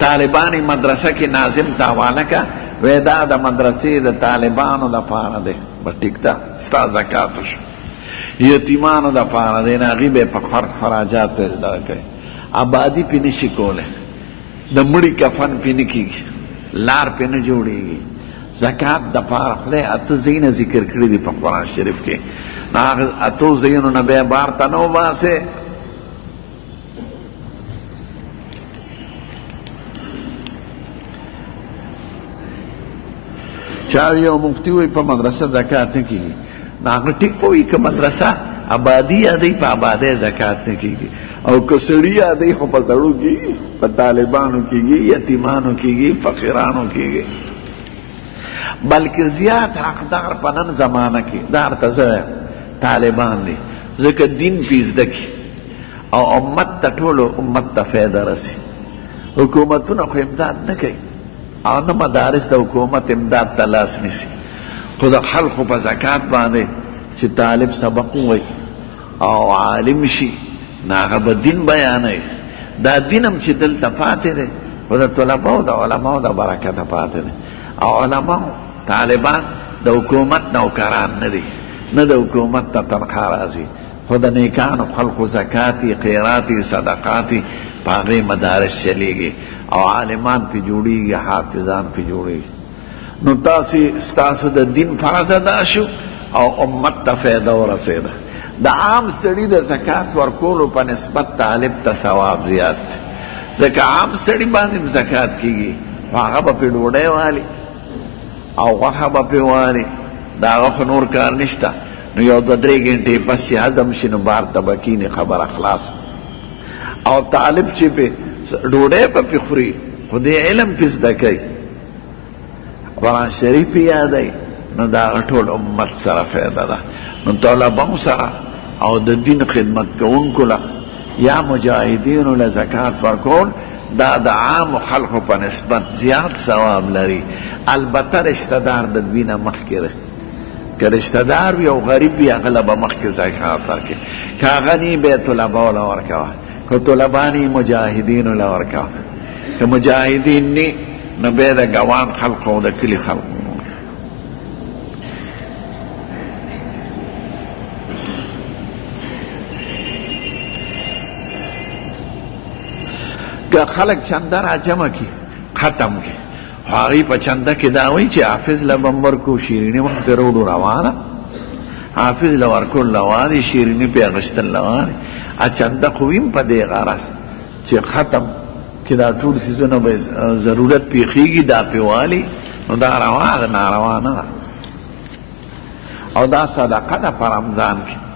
طالبانې مدرسه کې ناظم ته حواله که، وی دا د مدرسې د طالبانو دپاره دی، به ټیک ده ستا زکات شو. یتیمانو دپاره دی، نه هغې به یې په خرج خراجات دغه کوي. آبادي پې نشي کولی، د مړي کفن پې نه کېږي، لار پې نه جوړېږي. زکات دپاره خدای اته ځایونه ذکر کړي دي په قرآن شریف کې، نو هغه اتو ځایونو نه بیا بار ته نه وباسې. چا یو مفتی وایي په مدرسه زکات نه کېږي، نو هغه ټیک به وایي که مدرسه آبادي یادوي په آبادۍ زکات نه کېږي، او که سړي یادوي خو په سړو کېږي، په طالبانو کېږي، یتیمانو کېږي، فقیرانو کېږي. بلکې زیات حقدار په نن زمانه کې دا ورته زه طالبان دي، ځکه دین پې زده کړي او امت ته ټولو امت ته فایده رسي. حکومتونه خو امداد نه کوي او نه مدارس د حکومت امداد ته لاس نیسي، خو د خلقو په زکات باندې چې طالب سبق ووایي او عالم شي نو هغه به دین بیانوي. دا دین هم چې دلته پاتې دی خو د طلباو د علماو د برکته پاتې دی. او علماو طالبان د حکومت نوکران نه دي، نه د حکومت ته تنخواه راځي، خو د نیکانو خلقو زکاتي، قیراتي، صدقاتي په هغې مدارس چلیږي او عالمان پې جوړېږي، حافظان پې جوړېږي. نو ستاسو د دین فرض ادا شو او امت ته فایده ورسېده. د عام سړي د زکات ورکولو په نسبت طالب ته ثواب زیات دی، ځکه عام سړي باندې زکات کېږي هغه به پې ډوډۍ والي او غوښه به پې والي د هغه خو نور کار نشته نو یو 2-3 ګنټې پس چې هضم شي نو بار ته به کینې خبره خلاص او طالب چې پې ډوډۍ به پې خوري خو دې علم پې زده کوي قرآن شریف یې یادوي نو د هغه ټول امت سره فایده ده نو طلباو سره او د دین خدمت کوونکو له یا مجاهدینو له زکات ورکول دا د عام خلقو په نسبت زیات ثواب لري البته رشته دار د دوی نه مخکې دی که رشته دار وي او غریب وي هغه له به مخکې زکات ورکړي که هغه نی به طلباو له ورکوه که طلبا نی مجاهدینو له ورکوه که مجاهدین نی نو بیا د ګوان خلقو او د کلي خلقو که خلق چنده را جمع کی ختم کی هغوی په چنده کې دا وایي چې حافظ له بم ورکو شیریني مخکې روډو روانه حافظ له ورکول روانې شیریني پې اخیستل روانې چنده خو ویم په دې غرض چې ختم کې دا ټول څیزونه به ضرورت پیښیږي دا پې والي نو دا روا ده ناروا نه ده او دا صدقه ده په رمضان کې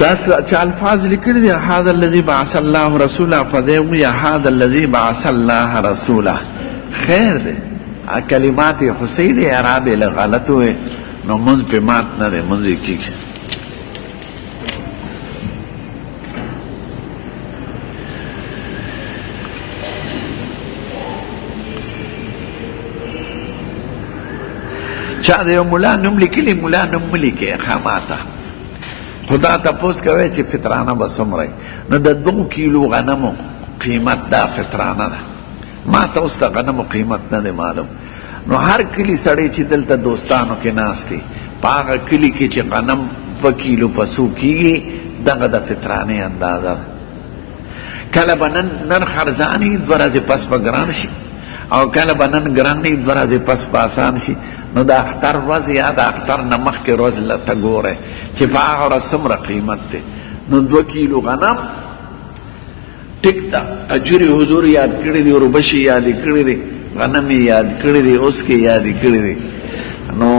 دا چې الفاظ لیکلي دي هذا الذي بعث الله رسولا فدیم یا هذا الذي بعث الله رسولا خیر دی کلمات خو صحیح دی اعراب یې غلط وی نو منځ پې مات نه دی منځ یې کېږي چا د یو ملا نوم لیکلي ملا نوم مه لیکئ ښه ماته خدا تپوس کوي چې فطرانه به څومره نو د 2 کیلو غنمو قیمت دا فطرانه ده ما ته اوس د غنمو قیمت نه دی معلوم نو هر کلي سړی چې دلته دوستانو کې ناست دی په هغه کلي کې چې غنم 2 کیلو پسو کېږي دغه د فطرانې اندازه ده کله به نن خرڅاني 2 ورځې پس به ګران شي او کله به نن ګران نه 2 ورځې پس به اسان شي نو د اختر ورځ یا د اختر نه مخکې ورځ ته ګوره چې په هغه ورځ څومره قیمت دی نو 2 کیلو غنم ټیک ده اجوري حضور یاد کړي دي اوربشي یاد کړي دي غنم یاد کړي دي اوس کې یاد کړي دي نو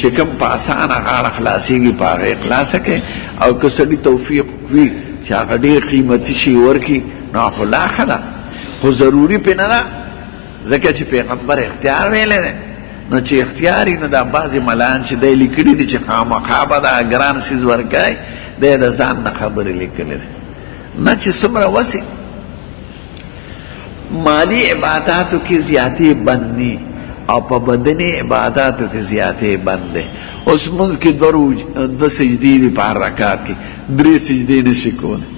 چې کوم په اسانه غاړه خلاصېږي په هغه خلاصه کې او که سړي توفیق وي چې هغه ډېر قیمتي شي ورکړي نو خو لا ښه ده خو ضروري پې نه ده ځکه چې پیغمبر اختیار ویلی دی نو چې اختیاري نو دا بعضې ملان چې دی لیکلي دي چې خامخا به دا ګران څیز ورکوي دی د ځان نه خبرې لیکلي دی نه چې څومره وسي مالی عباداتو کې زیاتې بند دي او په بدني عباداتو کې زیاتې بند دی اوس مونځ کې 2 سجدې دي په هر رکعت کې 3 سجدې نشي کولی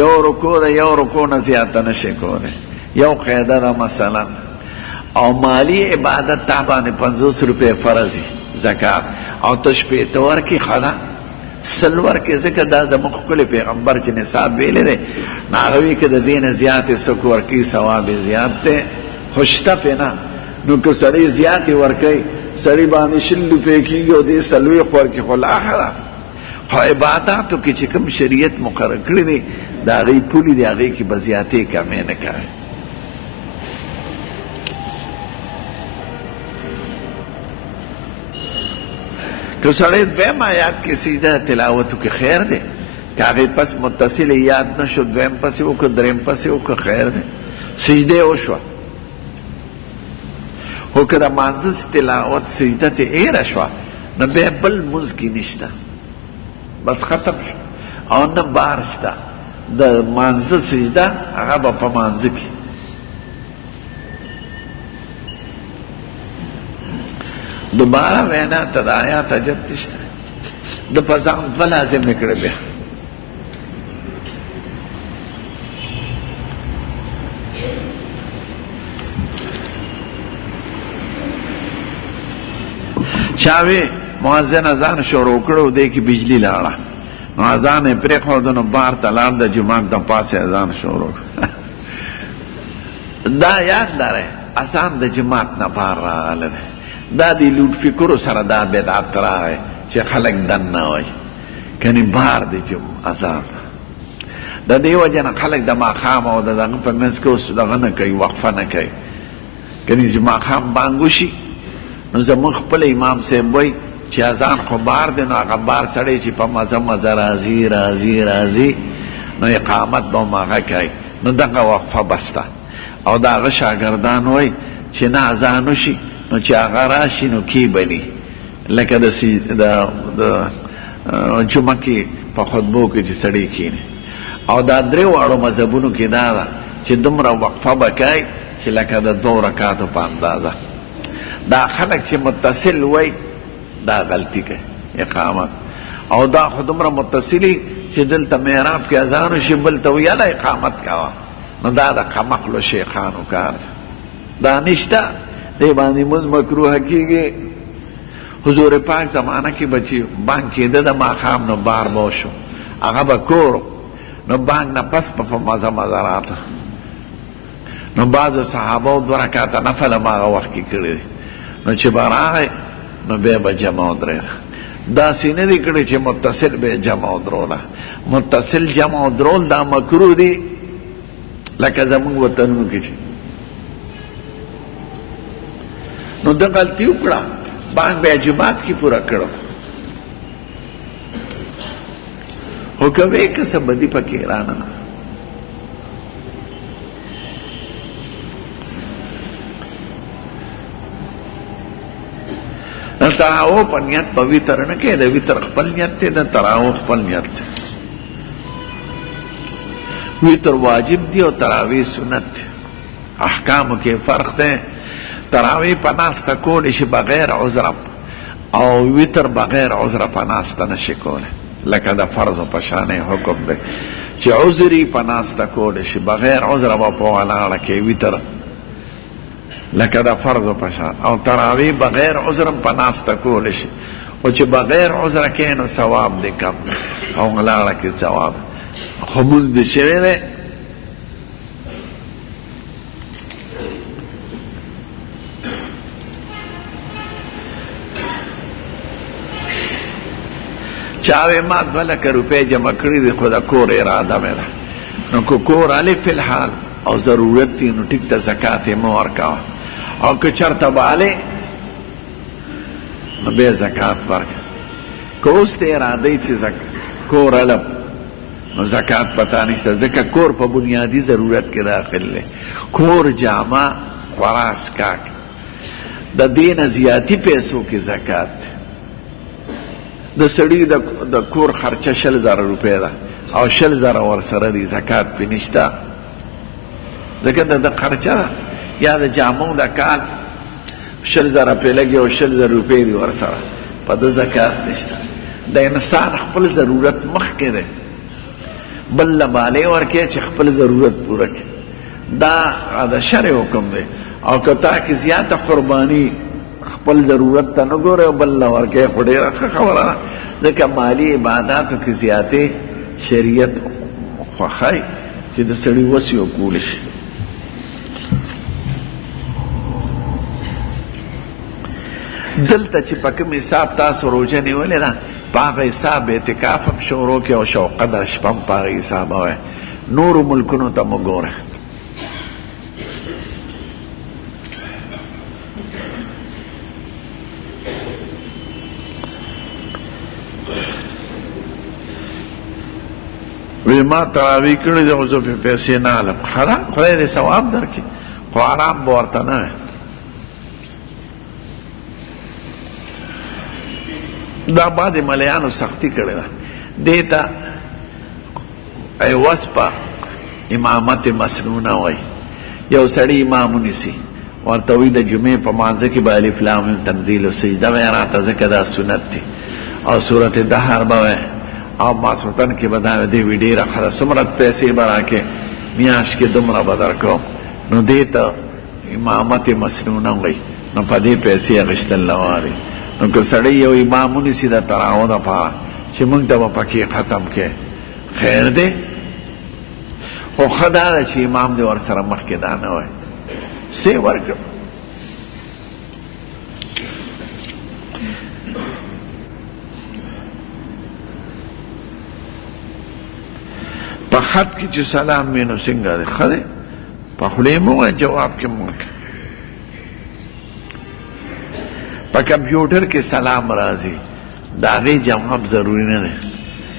یو رکوع ده یو رکوع نه زیاته نشي کولی یو قاعده ده مثلا او مالی عبادت تا باندې 50 روپے فرض زکات او تشبیه ورکی خلا سلور کې ځکه دا زموږ ښکلی پیغمبر چې نصاب ویلی دی نو هغه وایي که د دې نه زیاتې څوک ورکوي ثواب یې زیات دی خو شته پې نه نو که سړی زیاتې ورکوي سړی باندې 100 روپۍ کېږي او دې 40 ورکړي خو لا ښه ده خو عباداتو کې چې کوم شریعت مقرر کړي دی د هغې پولې دی هغې کې به زیاتې کمې نه کوي که سړی 2 آیات کې سجده تلاوتو کې خیر دی که هغې پس متصل یاد نشو 2 پسې وکړه 3 پسې وکړه خیر دی سجده وشوه خو که د مانځه تلاوت سجده ته ایره شوه نو بیا بل مونځ کې نشته بس ختم شو او نه بار شته د مانځه سجده هغه به په مانځه کې دوباره وینا ته د آیات حاجت نشته د په ځان 2 لازم یې کړی بیا چاوی مؤذن اذان شروع کړو دی کې بجلی لاړه نو اذان یې پرېښود نو بار ته لاړ د جومات د پاسه اذان شروع دا یاد لرئ اذان د جومات نه بار راغلی دی دا دی لوټ فکرو سره دا بدعت راغی چې خلک دننه وایي کنی بار دی چې عذاب د دې وجه نه خلک د ماښام او د دغه په منځ کې اوس دغه نه کوي وقفه نه کوي کنی چې ماښام بانګ وشي نو زموږ خپل امام صاحب وایي چې اذان خو بار دی نو هغه بار سړی چې په مزه مزه راځي راځي راځي نو اقامت به هم هغه کوي نو دغه وقفه بسته او د هغه شاګردان وایي چې نه اذان وشي نو چې هغه راشي نو کی بني لکه د جمعه کې په خطبو کې چې سړی کیني او دا درې واړو مذهبونو کې دا ده چې دومره وقفه به کوي چې لکه د 2 رکعاتو په اندازه دا خلک چې متصل وای دا غلطي کوي اقامت او دا خو دومره متصلي چې دلته محراب کې اذان وشي بل ته ویاله اقامت کوه نو دا د کمقلو شیخانو کار دا نشته دی باندې مونځ مکروه کېږي حضور پاک زمانه کې بچي بانک کېده د ماښام نو بار به وشو هغه به کور نو بانک نه پس په مزه مزه راته نو بعضو صحابو 2 رکعاته نفل هم هغه وخت کې کړي نو چې به راغی نو بیا به جمع ودرېده داسې نه دي کړي چې متصل به جمع ودروله متصل جمع ودرول دا مکروه دي لکه زمونږ وطنونو کې چې نو د غلطي وکړه بانک بیا جماعت کی پورا کړو خو کوي که څه بدي پکې رانه د تراوح په نیت په ویتر نه کې د ویتر خپل نیت دی د تراوح خپل نیت دی ویتر واجب دی او تراویح سنت دی احکامو کې فرق دی تراویح په ناسته کولی شي بغیر عذر او ویتر بغیر عذر په ناسته نشي کولی لکه د فرضو په شانې حکم دی چې عذري په ناسته کولی شي بغیر عذر به په ولاړه کې ویتر لکه د فرضو په شان او تراویح بغیر عذر په ناسته کولی شي او چې بغیر عذر کې نو ثواب دی کم او ولاړه کې ثواب خو مونځ دې شوی دی چاوی ما 2 لکه روپۍ جمع کړي دي خو د کور اراده مې ده نو که کور الف فی الحال او ضرورت دی نو ټیک ته زکات یې مه ورکوه او که چېرته به الې نو بیا زکات ورکړه که اوس ته اراده یې چې کور الف نو زکات پتا نشته ځکه کور په بنیادي ضرورت کې داخل دی کور جامه خوراک څښاک د دې نه زیاتي پیسو کې زکات دی د سړي د کور خرچه 20,000 روپۍ ده او 20,000 ورسره دي زکات پې نشته ځکه د خرچه ده یا د جامو د کال 20,000 پې لګي او 20,000 روپۍ دي ورسره په ده زکات نشته د انسان خپل ضرورت مخکې دی بل له مالې ورکړي چې خپل ضرورت پوره کړي دا د شرع حکم دی او که تا کې زیاته قرباني خپل ضرورت ته نه ګورې او بل له ورکړې خو ډېره ښه خبره ده ځکه مالي عباداتو کې زیاتې شریعت خوښوي چې د سړي وس یې وکولی شي دلته چې په کوم حساب تاسو روژه نیولې ده په هغه حساب اعتکاف هم شروع کړي او شو قدر شپه هم په هغه حساب وایي نورو ملکونو ته مو ګوره وی ما تراویح کړي دي خو زه پې پیسې نه علم حرام خدای دې ثواب درکړي خو حرام به ورته نه وي دا بعضې ملیانو سختي کړې ده دې ته عوض په امامت مسنونه وایي یو سړي امام ونیسي ورته وایي د جمعې په مانځه کې به الف لام میم تنزیل و سجده وایي راته ځکه دا سنت دي او صورت دهر به وایي او ماسوتن کې به دا دې وي ډېره ښه ده څومره پیسې به راکې میاشت کې دومره به درکوم نو دې ته امامت مسنونه وایي نو په دې پیسې اخیستل نه غواړي نو که سړی یو امام ونیسي د تراوح دپاره چې موږ ته به پکې ختم کې خیر دی خو ښه دا ده چې امام دې ورسره مخکې دا نه وایي څه ورکړم په خط کې چې سلام وي نو څنګه دی ښه دی په خولې مو وایه جواب کې مو وکړه په کمپیوټر کې سلام راځي د هغې جواب ضروري نه دی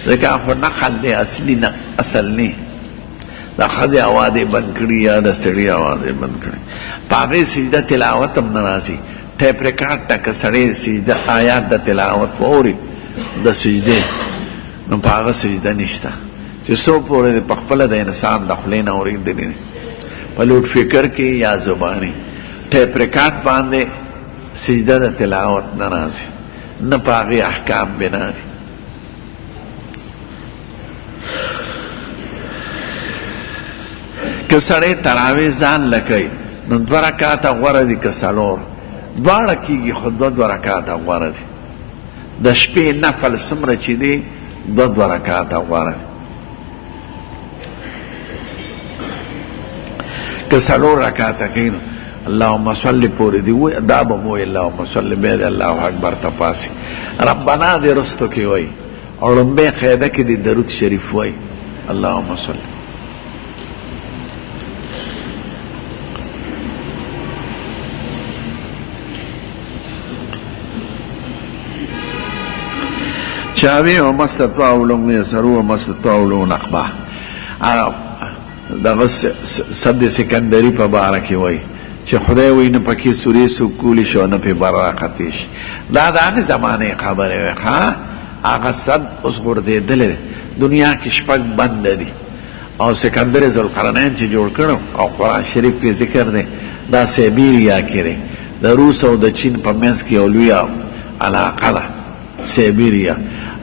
ځکه خو نقل دی اصلي نه اصل نه د ښځې اواز یې بند کړي یا د سړي اواز یې بند کړي په هغې سجده تلاوت هم نه راځي ټیپ ریکارډ ته که سړی سجده آیات د تلاوت واوري د سجدې نو په هغه سجده نشته چې څو پورې په خپله د انسان د خولې نه اورېدلي دي په لوډ فکر کې یا زباني ټیپ ریکارډ باندې سجده د تلاوت نه راځي نه په هغې احکام بنا دي که سړی تراویح ځان لکوي نو 2 رکعاته غوره دي که 4 دواړه کېږي خو 2 رکعاته غوره دي د شپې نفل څومره چې دی 2 رکعاته غوره دي که 4 رکعاته کوي نو اللهم صل پورې دی وایي دا به مو وایي اللهم صل بیا دی الله اکبر تپاسي ربنا دې رستو کې وایي او لومبۍ قاعده کې دی درود شریف وایي اللهم صل چاوی و مستطاولون یسرو و مستطاولون اخبا دغه صد سکندری په باره کې وایي چې خدای وایي نه پکې سورې سکولی شو نه پې بر راختې شي دا د هغې زمانې خبرې وې ښه هغه صد اوس غورځېدلی دی دنیا کې 6 بنده دي او سکندر ذوالقرنین چې جوړ کړو او قرآن شریف کې ذکر دی دا سیبیریا کې دی د روس او د چین په منځ کې یو لویه علاقه ده سیبیریا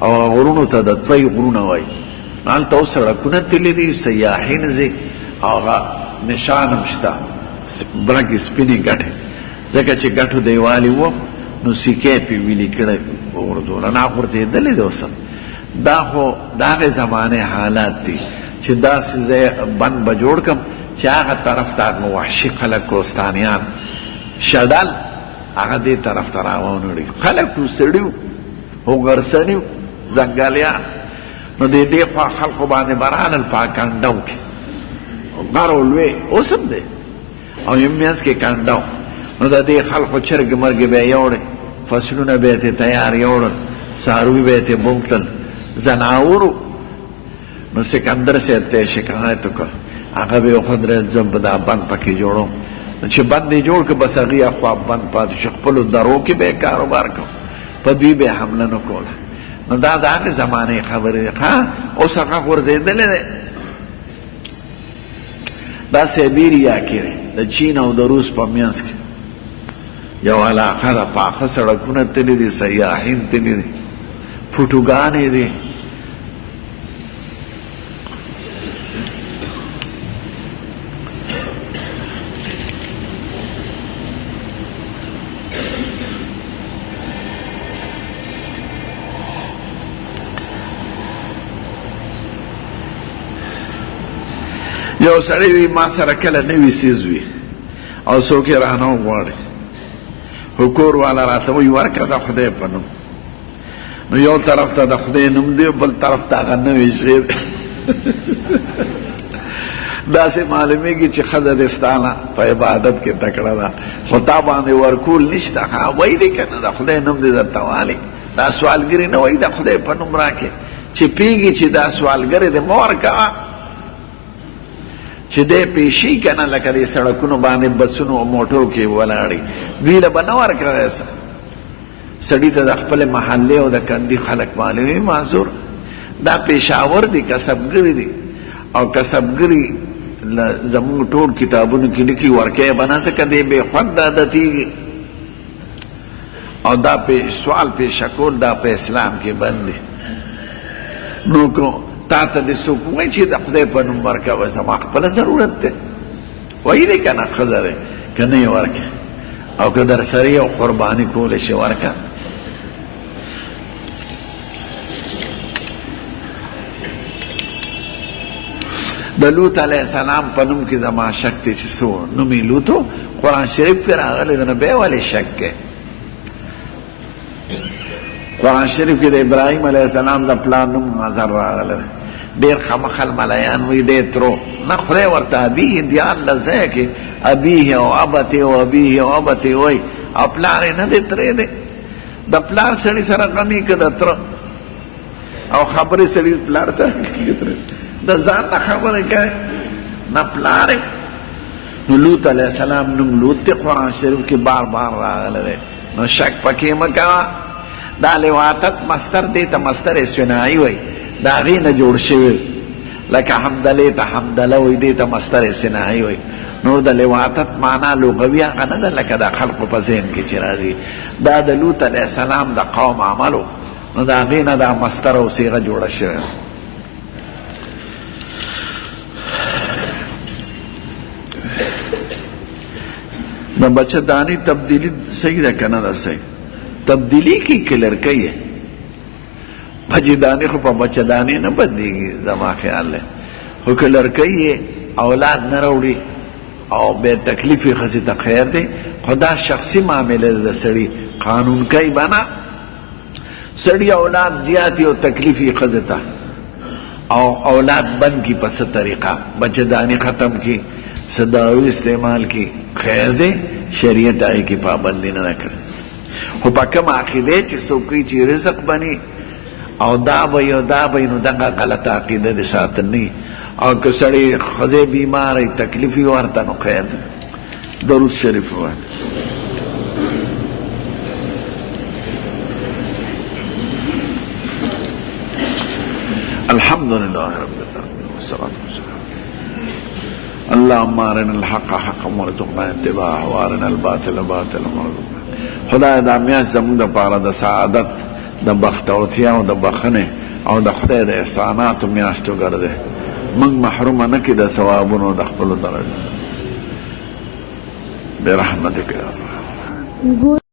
او غرونو ته د طی غرونه وایي هلته اوس سړکونه تللي دي سیاحین ځي او هغه نشان هم شته برګې سپینې ګټې ځکه چې ګټو دیوالې و نو سیکې پې ویلي کړی غورځوله نه غورځېدلې دی اوس دا خو د هغې زمانې حالات دي چې داسې ځای بند به جوړ کړم چې هغه طرف ته هغه وحشي خلک کوستانیان شډل هغه دې طرف ته راونه خلک ټول سړي وو او غرسني ځنګلیان نو دې خوا خلقو باندې برانل په کنډو کې غرو لوی اوس هم دی او یم منځ کې کنډو نو د دې خلقو چرګې مرګې به یې یوړې فصلونه به یې تیار یوړل څاروي به یې بوتل زناورو نو سکندر صاحب ته شکایت وکړ هغه به وخدره زه به دا بند پکې جوړوم چې بند یې جوړ کړ بس هغې اخوا بند پاتې شو خپلو درو کې به یې کاروبار کو په دوی به حمله نه کوله نو دا د هغې زمانې خبرې دی ښه اوس هغه غورځېدلی دی دا سیبیریا کې دی د چین او د روس په منځ کې یو علاقه ده پاخه سړکونه تللي دي سیاحین تللي دي فوټوګانې دي یو سړی وي ما سره کله نوي څیز وي او څوک یې رانه وغواړي خو کور والا راته وایي ورکړه د خدای په نوم نو یو طرف ته د خدای نوم دی بل طرف ته هغه نوي شی دی داسې معلومیږي چې ښځه دې ستانه په عبادت کې تکړه ده خو تا باندې ورکول نشته وایي دی که نه د خدای نوم دې درته والي دا سوالګري نه وایي د خدای په نوم راکړې چې پیږي چې دا سوالګرې دې مه ورکوه چې دی پیشي که نه لکه دې سړکونو باندې بسونو او موټرو کې ولاړې دوی له به نه ورکوی سړي ته د خپلې محلې او د کندي خلک معلومي معذور دا پېښور دي کسبګري دي او کسبګري زمونږ ټول کتابونو کې لیکي ورکوی به نه ځکه دی بې خوند عادتېږي او دا سوال پیشه کول دا په اسلام کې بند دي نو کو تا ته دې څوک وایي چې د خدای په نوم ورکوه زما خپله ضرورت دی وایي دی که نه ښځه دی که نه یې ورکړې او که در سره یو قرباني کولی شي ورکړه د لوط علیه السلام په نوم کې زما شک دی چې څو نوم یې لوطو قرآن شریف کې راغلی دی نو بیا ولې شک کوې قرآن شریف کې د ابراهیم علیه السلام د پلار نوم نظر راغلی دی ډیر خمخل ملایان وي دی ترو نه خدای ورته ابیه دیارلس ځای کې ابیه او ابته او ابیه او ابته وایي او پلار یې نه دی ترې دی د پلار سړي سره غمي که د تره او خبرې سړي پلار سره کوي د ځان نه خبرې کوي نه پلار نو لوط علیه السلام نوم لوط دی قرآن شریف کې بار بار راغلی دی نو شک پکې مه کوه دا لواطت مصدر دی ته مصدر صناعي وایي د هغې نه جوړ شوی لکه حمدلې ته حمدله وایي دې ته مصدر صناعي وایي نور د لواطت معنا لغوي هغه نه ده لکه د خلقو په ذهن کې چې راځي دا د لوط علیه السلام د قوم عملو نو د هغې نه دا مصدر او صیغه جوړه شوې د بچه دانی تبدیلی صحیح ده که نه ده صحیح تبدیلی کی که لرکی ہے بچه دانی خو پا بچه دانی نه بدلیگی زما خیال ہے خو که لرکی ہے اولاد نروڑی او بے تکلیفی خسی تا خیر دے خدا شخصی معاملے ده سڑی قانون کئی بنا سڑی اولاد زیادی او تکلیفی خسی تا او اولاد بند کی پس طریقہ بچه دانی ختم کی صداوی استعمال کی خیر دے شریعت آئی کی پابندی نہ کر خو پا کم عقیده چی سوکی چی رزق بنی او دا بای او دا بای نو دنگا غلط عقیده دی ساتن نی او کسڑی خزے بیمار ای تکلیفی وارتا نو خیر دے درود شریف وارد الحمدللہ رب العالمین والصلاة والسلام اللهم ارنا الحق حقا وارزقنا اتباعه وارنا الباطل باطلا وارزقنا خدای دا میاشت زموږ دپاره د سعادت د بختورتیا او د بخنې او د خدای د احساناتو میاشت وګرځې موږ محرومه نه کړي د ثوابونو د خپلو درجو برحمتک یا الله